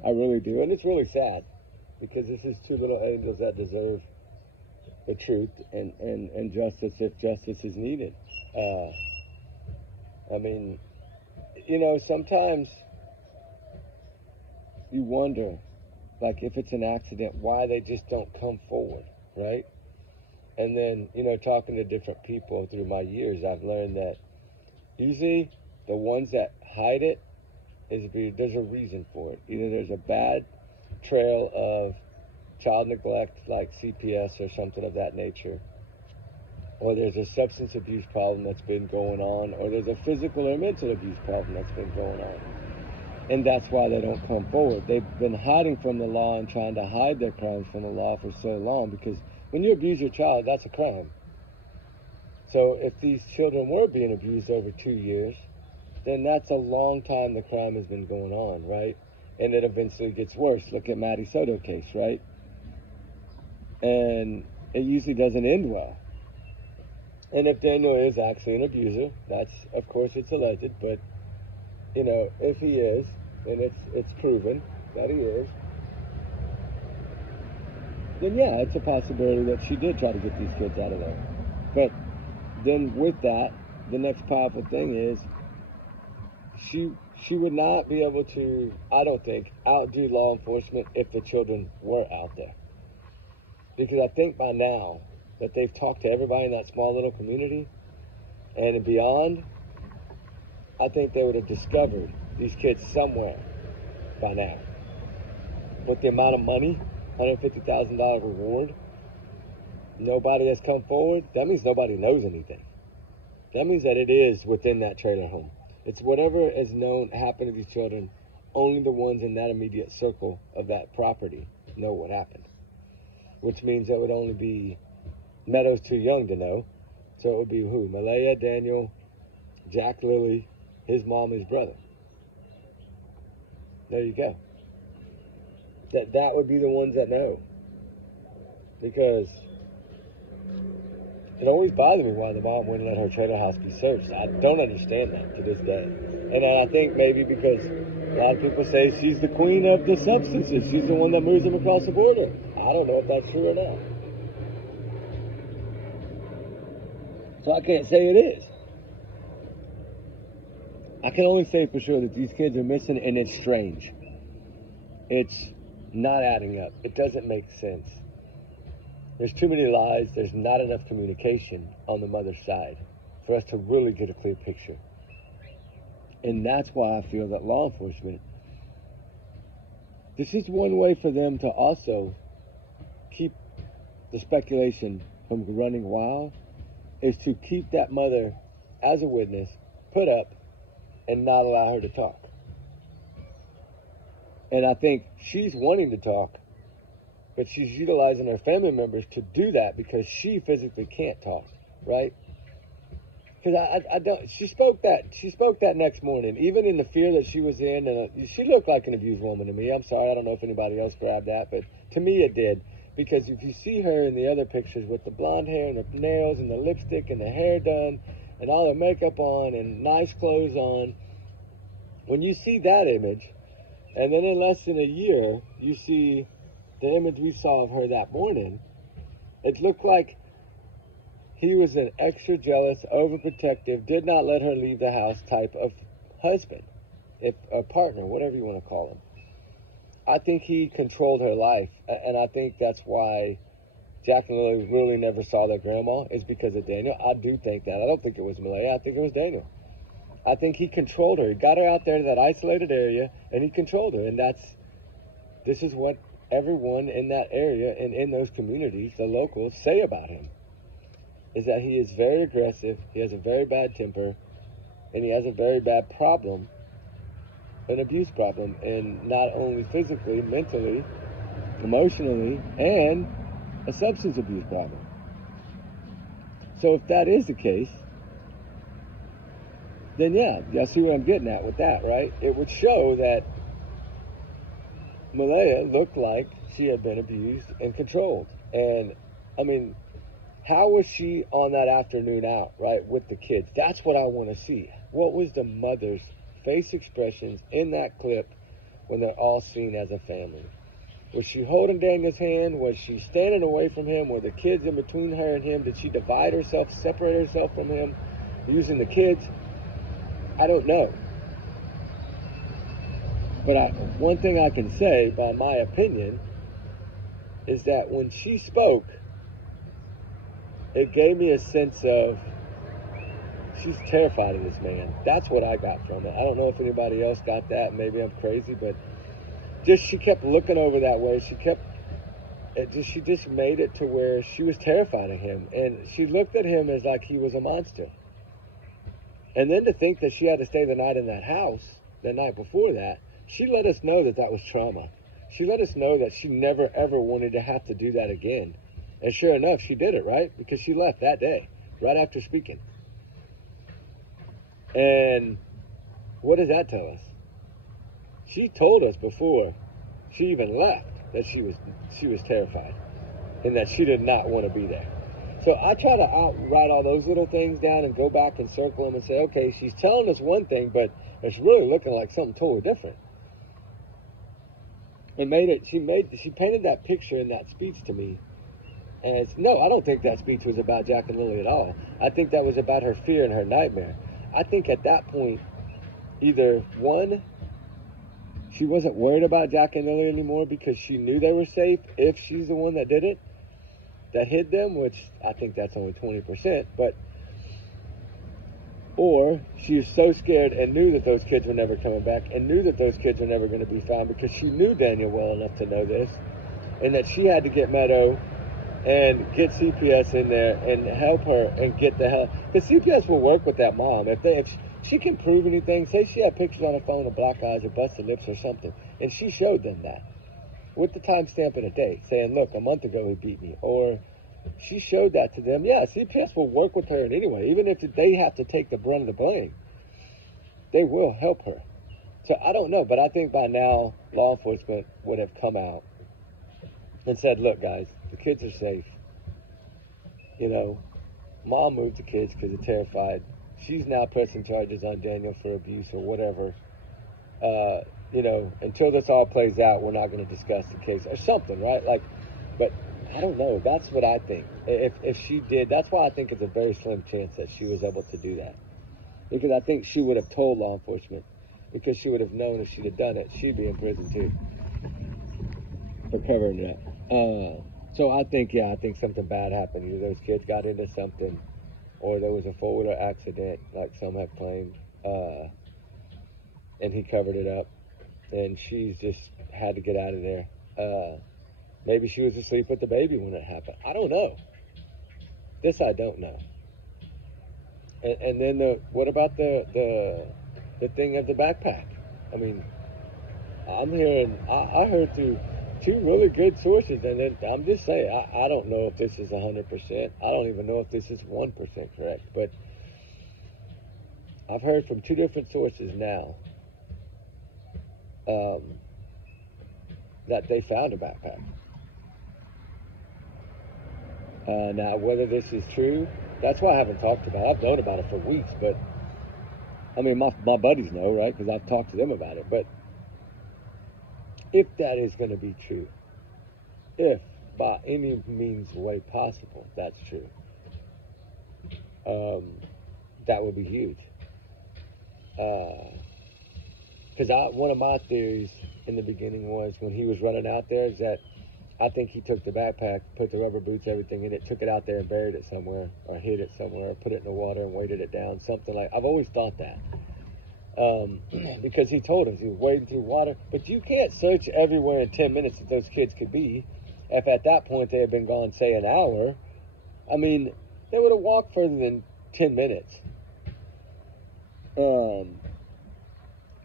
I really do, and it's really sad, because this is two little angels that deserve the truth and justice if justice is needed. I mean, you know, sometimes you wonder, like, if it's an accident, why they just don't come forward, right? And then, you know, talking to different people through my years, I've learned that usually the ones that hide it, there's a reason for it. Either there's a bad trail of child neglect, like CPS or something of that nature, or there's a substance abuse problem that's been going on, or there's a physical or mental abuse problem that's been going on. And that's why they don't come forward. They've been hiding from the law and trying to hide their crimes from the law for so long, because when you abuse your child, that's a crime. So if these children were being abused over 2 years, then that's a long time the crime has been going on, right? And it eventually gets worse. Look at Maddie Soto case, right? And it usually doesn't end well. And if Daniel is actually an abuser, that's, of course, it's alleged, but, you know, if he is, and it's proven that he is, then yeah, it's a possibility that she did try to get these kids out of there. But then with that, the next powerful thing is she would not be able to, I don't think, outdo law enforcement if the children were out there. Because I think by now that they've talked to everybody in that small little community and beyond, I think they would have discovered these kids somewhere by now. with the amount of money, $150,000 reward, nobody has come forward, that means nobody knows anything. That means that it is within that trailer home. It's whatever is known happened to these children. Only the ones in that immediate circle of that property know what happened. Which means it would only be Meadows too young to know. So it would be who? Malaya, Daniel, Jack Lily, his mom, his brother. There you go. That would be the ones that know. Because it always bothered me why the mom wouldn't let her trailer house be searched. I don't understand that to this day. And I think maybe because a lot of people say she's the queen of the substances. She's the one that moves them across the border. I don't know if that's true or not. So I can't say it is. I can only say for sure that these kids are missing, and it's strange. It's not adding up. It doesn't make sense. There's too many lies. There's not enough communication on the mother's side for us to really get a clear picture. And that's why I feel that law enforcement, this is one way for them to also keep the speculation from running wild, is to keep that mother as a witness, put up, and not allow her to talk. And I think she's wanting to talk, but she's utilizing her family members to do that because she physically can't talk, right? Because I don't. She spoke that next morning, even in the fear that she was in, and she looked like an abused woman to me. I'm sorry, I don't know if anybody else grabbed that, but to me it did. Because if you see her in the other pictures with the blonde hair and the nails and the lipstick and the hair done and all the makeup on and nice clothes on, when you see that image, and then in less than a year you see the image we saw of her that morning, it looked like he was an extra jealous, overprotective, did not let her leave the house type of husband, if a partner, whatever you want to call him. I think he controlled her life, and I think that's why Jack and Lily really never saw their grandma, is because of Daniel. I do think that. I don't think it was Malaya. I think it was Daniel. I think he controlled her. He got her out there to that isolated area, and he controlled her. And this is what everyone in that area and in those communities, the locals, say about him, is that he is very aggressive, he has a very bad temper, and he has a very bad problem, an abuse problem, and not only physically, mentally, emotionally, and a substance abuse problem. So if that is the case, then yeah, y'all see what I'm getting at with that, right? It would show that Malaya looked like she had been abused and controlled. And I mean, how was she on that afternoon out, right, with the kids? That's what I want to see. What was the mother's face expressions in that clip when they're all seen as a family? Was she holding Daniel's hand? Was she standing away from him? Were the kids in between her and him? Did she divide herself, separate herself from him using the kids? I don't know. But one thing I can say, by my opinion, is that when she spoke, it gave me a sense of she's terrified of this man. That's what I got from it. I don't know if anybody else got that. Maybe I'm crazy, but just she kept looking over that way. She just made it to where she was terrified of him, and she looked at him as like he was a monster. And then to think that she had to stay the night in that house the night before that, she let us know that that was trauma. She let us know that she never ever wanted to have to do that again. And sure enough, she did it, right? Because she left that day, right after speaking. And what does that tell us? She told us before she even left that she was terrified and that she did not want to be there. So I try to write all those little things down and go back and circle them and say, okay, she's telling us one thing, but it's really looking like something totally different. And she painted that picture in that speech to me. And I don't think that speech was about Jack and Lily at all. I think that was about her fear and her nightmare. I think at that point, either one, she wasn't worried about Jack and Lily anymore because she knew they were safe if she's the one that did it, that hid them, which I think that's only 20%. But or she was so scared and knew that those kids were never coming back and knew that those kids were never going to be found because she knew Daniel well enough to know this, and that she had to get Meadow and get CPS in there and help her and get the hell, because CPS will work with that mom if she can prove anything. Say she had pictures on her phone of black eyes or busted lips or something, and she showed them that with the timestamp and a date, saying, look, a month ago he beat me, or she showed that to them. Yeah, CPS will work with her in any way, even if they have to take the brunt of the blame. They will help her. So I don't know, but I think by now law enforcement would have come out and said, look, guys, the kids are safe. You know, mom moved the kids because they're terrified. She's now pressing charges on Daniel for abuse or whatever. You know, until this all plays out, we're not going to discuss the case or something, right? Like, but I don't know. That's what I think. If she did, that's why I think it's a very slim chance that she was able to do that. Because I think she would have told law enforcement, because she would have known if she'd have done it, she'd be in prison too for covering it up. So I think something bad happened. Either those kids got into something, or there was a four-wheeler accident, like some have claimed, and he covered it up, and she's just had to get out of there. Maybe she was asleep with the baby when it happened. I don't know. This I don't know. And then what about the thing of the backpack? I mean, I'm hearing, I heard through two really good sources, and then I'm just saying, I don't know if this is 100%. I don't even know if this is 1% correct, but I've heard from two different sources now that they found a backpack. Now, whether this is true, that's why I haven't talked about it. I've known about it for weeks, but I mean, my buddies know, right? Because I've talked to them about it. But if that is going to be true, if by any means way possible that's true, that would be huge. Because one of my theories in the beginning was, when he was running out there, is that I think he took the backpack, put the rubber boots, everything in it, took it out there and buried it somewhere, or hid it somewhere, or put it in the water and weighted it down, something like. I've always thought that. Because he told us he was wading through water. But you can't search everywhere in 10 minutes that those kids could be. If at that point they had been gone, say, an hour, I mean, they would have walked further than 10 minutes.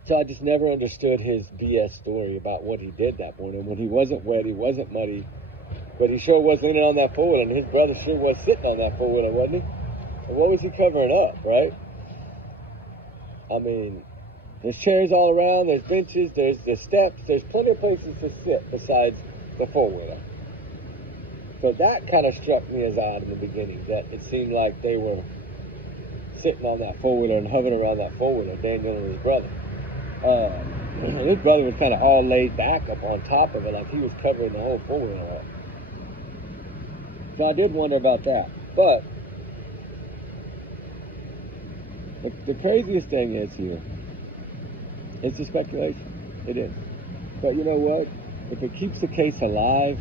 So I just never understood his BS story about what he did that morning when he wasn't wet, he wasn't muddy, but he sure was leaning on that four-wheeler, and his brother sure was sitting on that four-wheeler, wasn't he? And what was he covering up, right? I mean, there's chairs all around, there's benches, there's steps, there's plenty of places to sit besides the four-wheeler. So that kind of struck me as odd in the beginning, that it seemed like they were sitting on that four-wheeler and hovering around that four-wheeler, Daniel and his brother. His brother was kind of all laid back up on top of it, like he was covering the whole four-wheeler up. So I did wonder about that. But the craziest thing is here, it's a speculation. It is. But you know what? If it keeps the case alive,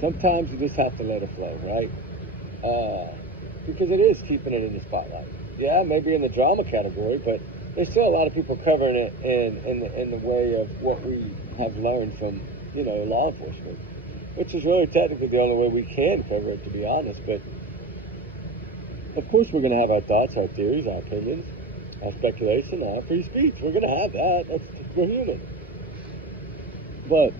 sometimes you just have to let it flow, right? Because it is keeping it in the spotlight. Yeah, maybe in the drama category, but there's still a lot of people covering it in the way of what we have learned from, law enforcement, which is really technically the only way we can cover it, to be honest. But of course we're going to have our thoughts, our theories, our opinions, our speculation, our free speech. We're going to have that. We're human. But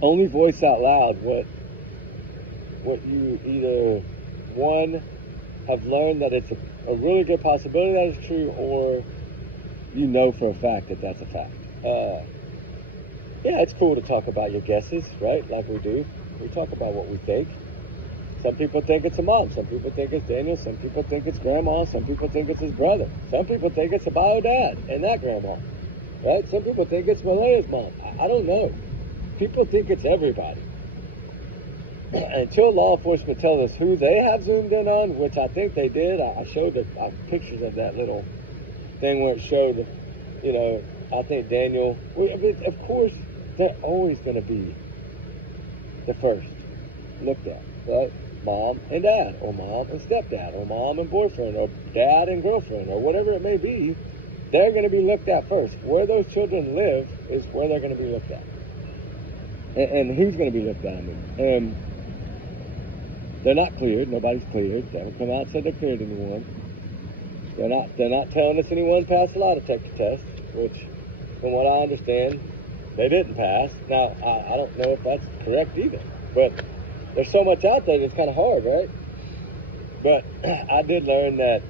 only voice out loud what you either, one, have learned that it's a really good possibility that is true, or you know for a fact that that's a fact. Yeah, it's cool to talk about your guesses, right? Like we do. We talk about what we think. Some people think it's a mom. Some people think it's Daniel. Some people think it's grandma. Some people think it's his brother. Some people think it's a bio dad and that grandma, right? Some people think it's Malea's mom. I don't know. People think it's everybody. Until law enforcement tells us who they have zoomed in on, which I think they did. I showed the pictures of that little thing where it showed, I think Daniel. Of course, they're always going to be the first looked at, right? mom and dad, or mom and stepdad, or mom and boyfriend, or dad and girlfriend, or whatever it may be, they're going to be looked at first. Where those children live is where they're going to be looked at. And who's going to be looked at? And they're not cleared. Nobody's cleared. They haven't come out and said they're cleared anyone. They're not telling us anyone passed a lie detector test, which, from what I understand, they didn't pass. Now, I don't know if that's correct either, but there's so much out there that's kind of hard, right? But I did learn that,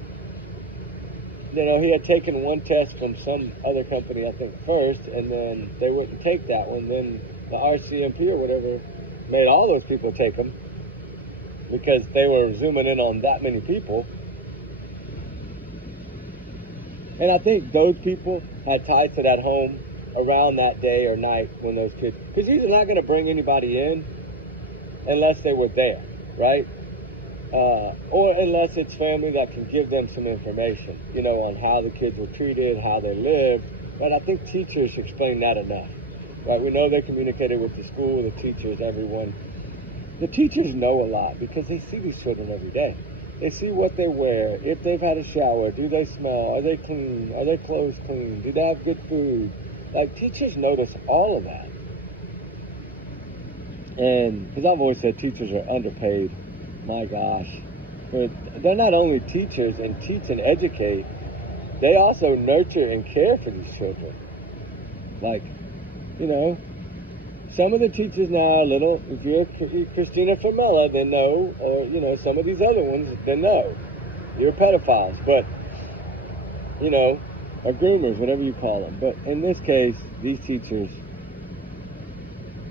he had taken one test from some other company, I think, first, and then they wouldn't take that one. Then the RCMP or whatever made all those people take them because they were zooming in on that many people. And I think those people had ties to that home around that day or night when those kids, because these are not going to bring anybody in unless they were there, right? Or unless it's family that can give them some information, on how the kids were treated, how they lived. But I think teachers explain that enough, right? We know they communicated with the school, the teachers, everyone. The teachers know a lot because they see these children every day. They see what they wear, if they've had a shower, do they smell, are they clean, are their clothes clean, do they have good food? Like, teachers notice all of that. And, because I've always said teachers are underpaid, my gosh. But they're not only teachers and teach and educate, they also nurture and care for these children. Like, some of the teachers now are a little, if you're Christina Famella, then no, or, some of these other ones, then no. You're pedophiles, but, or groomers, whatever you call them. But in this case, these teachers,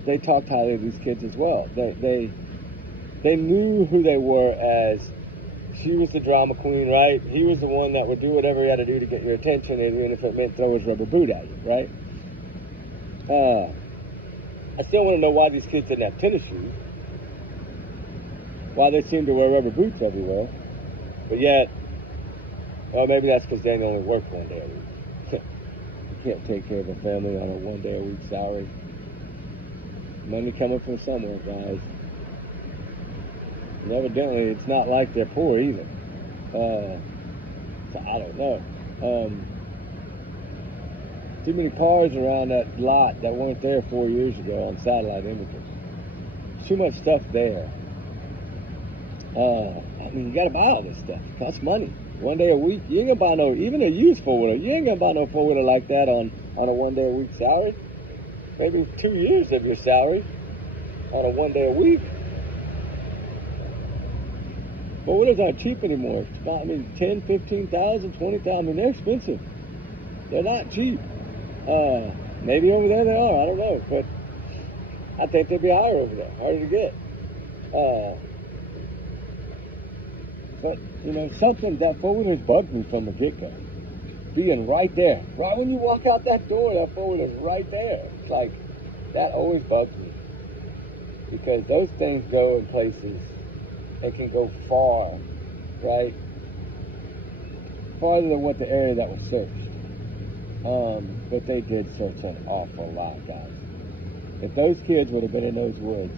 they talked highly of these kids as well. They knew who they were as, she was the drama queen, right? He was the one that would do whatever he had to do to get your attention, even if it meant throw his rubber boot at you, right? I still want to know why these kids didn't have tennis shoes. Why they seem to wear rubber boots everywhere. But yet, well, maybe that's because Daniel only worked one day a week. You can't take care of a family on a one-day-a-week salary. Money coming from somewhere, guys. And evidently, it's not like they're poor either. So I don't know. Too many cars around that lot that weren't there 4 years ago on satellite images. Too much stuff there. You gotta buy all this stuff. It costs money. One day a week, you ain't gonna buy even a used four-wheeler. You ain't gonna buy no four-wheeler like that on a one-day-a-week salary. Maybe 2 years of your salary on a one day a week. Four-wheelers aren't cheap anymore. 10, 15,000, 20,000. They're expensive. They're not cheap. Maybe over there they are, I don't know, but I think they'd be higher over there, harder to get. But, something that four-wheeler's bugged me from the get-go. Being right there. Right when you walk out that door, that four-wheeler's right there. It's like, that always bugs me. Because those things go in places, they can go far, right? Farther than what the area that was searched. But they did search an awful lot, guys. If those kids would have been in those woods,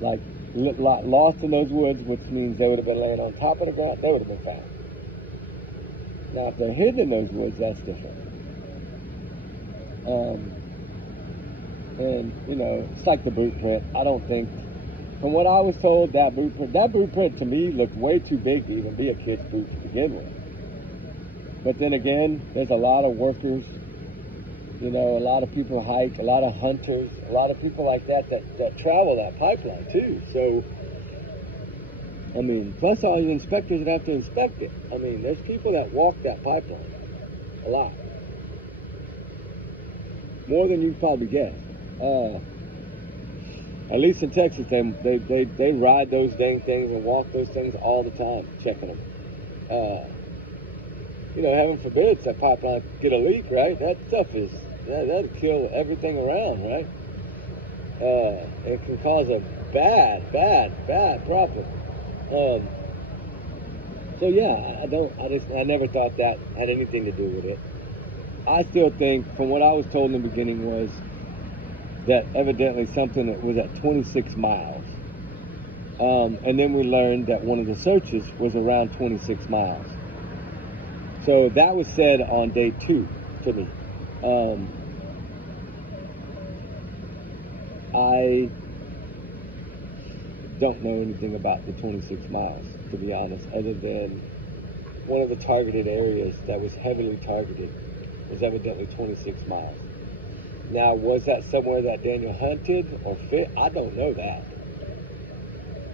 like lost in those woods, which means they would have been laying on top of the ground, they would have been found. Now, if they're hidden in those woods, that's different. And it's like the boot print. I don't think, from what I was told, that boot print to me looked way too big to even be a kid's boot to begin with. But then again, there's a lot of workers, a lot of people hike, a lot of hunters, a lot of people like that travel that pipeline too. So, plus all your inspectors that have to inspect it. There's people that walk that pipeline a lot. More than you probably guess. At least in Texas, they ride those dang things and walk those things all the time, checking them. Heaven forbid that pipeline get a leak, right? That stuff that'll kill everything around, right? It can cause a bad problem. So yeah, I never thought that had anything to do with it. I still think, from what I was told in the beginning, was that evidently something that was at 26 miles And then we learned that one of the searches was around 26 miles. So that was said on day 2 to me. I don't know anything about the 26 miles, to be honest, other than one of the targeted areas that was heavily targeted was evidently 26 miles. Now, was that somewhere that Daniel hunted or fit? I don't know that.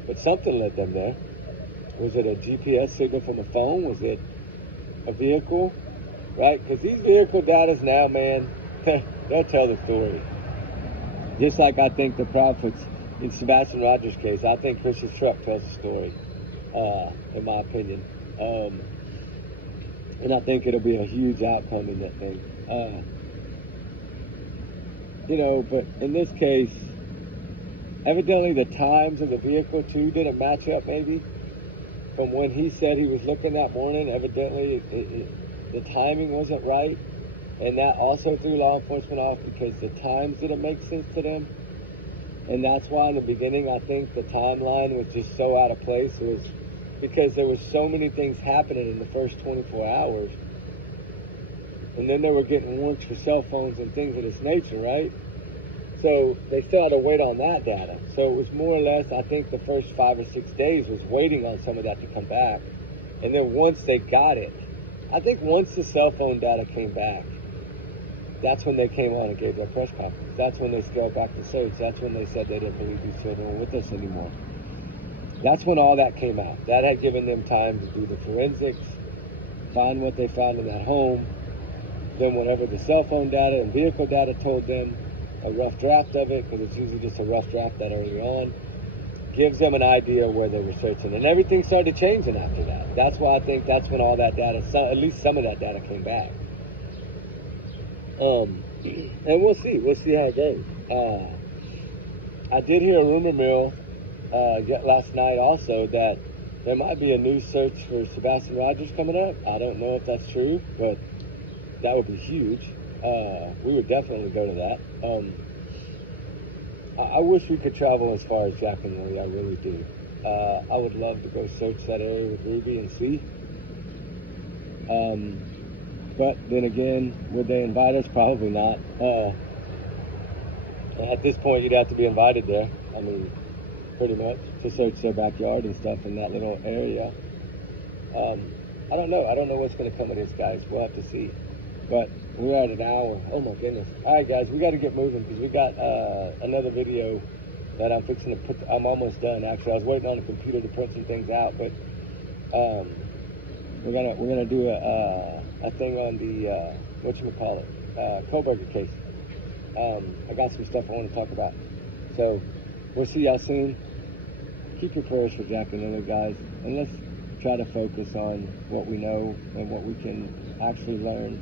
But something led them there. Was it a GPS signal from a phone? Was it a vehicle? Right? Because these vehicle datas now, man, they'll tell the story. Just like I think the prophets in Sebastian Rogers' case, I think Chris's truck tells the story, in my opinion. And I think it'll be a huge outcome in that thing. But in this case, evidently the times of the vehicle too didn't match up maybe. From when he said he was looking that morning, evidently the timing wasn't right. And that also threw law enforcement off because the times didn't make sense to them. And that's why in the beginning, I think the timeline was just so out of place. It was because there was so many things happening in the first 24 hours. And then they were getting warrants for cell phones and things of this nature, right? So they still had to wait on that data. So it was more or less, I think the first 5 or 6 days was waiting on some of that to come back. And then once they got it, I think once the cell phone data came back, that's when they came on and gave their press conference. That's when they scaled back the search. That's when they said they didn't believe these children were with us anymore. That's when all that came out. That had given them time to do the forensics, find what they found in that home. Then whatever the cell phone data and vehicle data told them, a rough draft of it, because it's usually just a rough draft that early on, gives them an idea where they were searching. And everything started changing after that. That's why I think that's when all that data, at least some of that data came back. And we'll see how it goes. I did hear a rumor mill yet last night also that there might be a new search for Sebastian Rogers coming up. I don't know if that's true, but that would be huge. We would definitely go to that. I wish we could travel as far as Jack and Lily. I really do. I would love to go search that area with Ruby and see. But then again, would they invite us? Probably not. At this point, you'd have to be invited there. I mean, pretty much, to search their backyard and stuff in that little area. I don't know. I don't know what's going to come of this, guys. We'll have to see. But we're at an hour. Oh, my goodness. All right, guys, we got to get moving because we got another video that I'm fixing to put. I'm almost done, actually. I was waiting on the computer to print some things out, but we're gonna do a thing on the Kohlberger case. I got some stuff I want to talk about. So we'll see y'all soon. Keep your prayers for Jack and Lily, guys, and let's try to focus on what we know and what we can actually learn,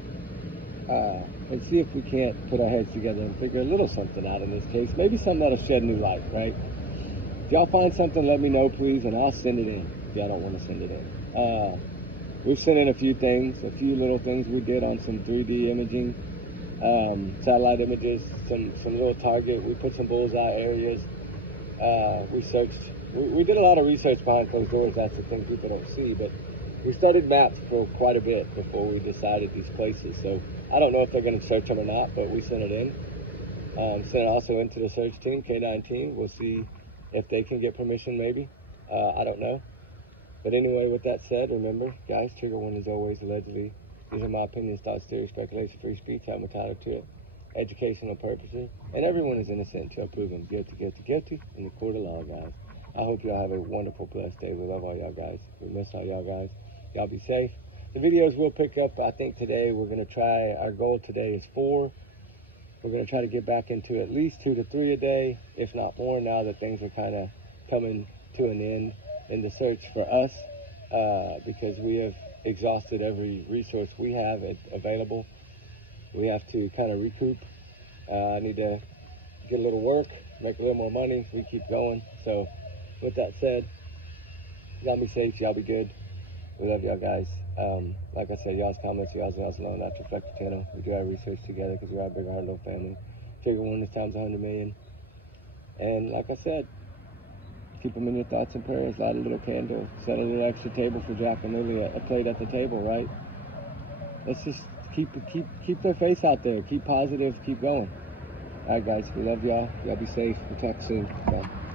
and see if we can't put our heads together and figure a little something out in this case. Maybe something that'll shed new light, right? If y'all find something, let me know, please, and I'll send it in if y'all don't want to send it in. We've sent in a few things, a few little things we did on some 3D imaging, satellite images, some little target. We put some bullseye areas. We searched. We did a lot of research behind closed doors. That's the thing people don't see. But we studied maps for quite a bit before we decided these places. So I don't know if they're going to search them or not, but we sent it in. Sent it also into the search team, K9 team. We'll see if they can get permission, maybe. I don't know. But anyway, with that said, remember, guys, trigger warning is always allegedly. These are my opinions, thoughts, theories, speculation, free speech. I'm entitled to it. Educational purposes. And everyone is innocent until proven guilty in the court of law, guys. I hope y'all have a wonderful, blessed day. We love all y'all guys. We miss all y'all guys. Y'all be safe. The videos will pick up, I think, today. We're going to try, our goal today is 4. We're going to try to get back into at least 2 to 3 a day, if not more, now that things are kind of coming to an end in the search for us, because we have exhausted every resource we have available. We have to kind of recoup. I need to get a little work, make a little more money. We keep going. So with that said, y'all be safe, y'all be good. We love y'all guys. Like I said, y'all's comments, y'all's alone, not to reflect the channel. We do our research together because we're our bigger heart, little family. Trigger warning, this time's 100 million. And like I said, Keep them in your thoughts and prayers. Light a little candle. Set a little extra table for Jack and Lily, a plate at the table, right? Let's just keep their face out there. Keep positive. Keep going. All right, guys. We love y'all. Y'all be safe. We'll talk soon. Bye.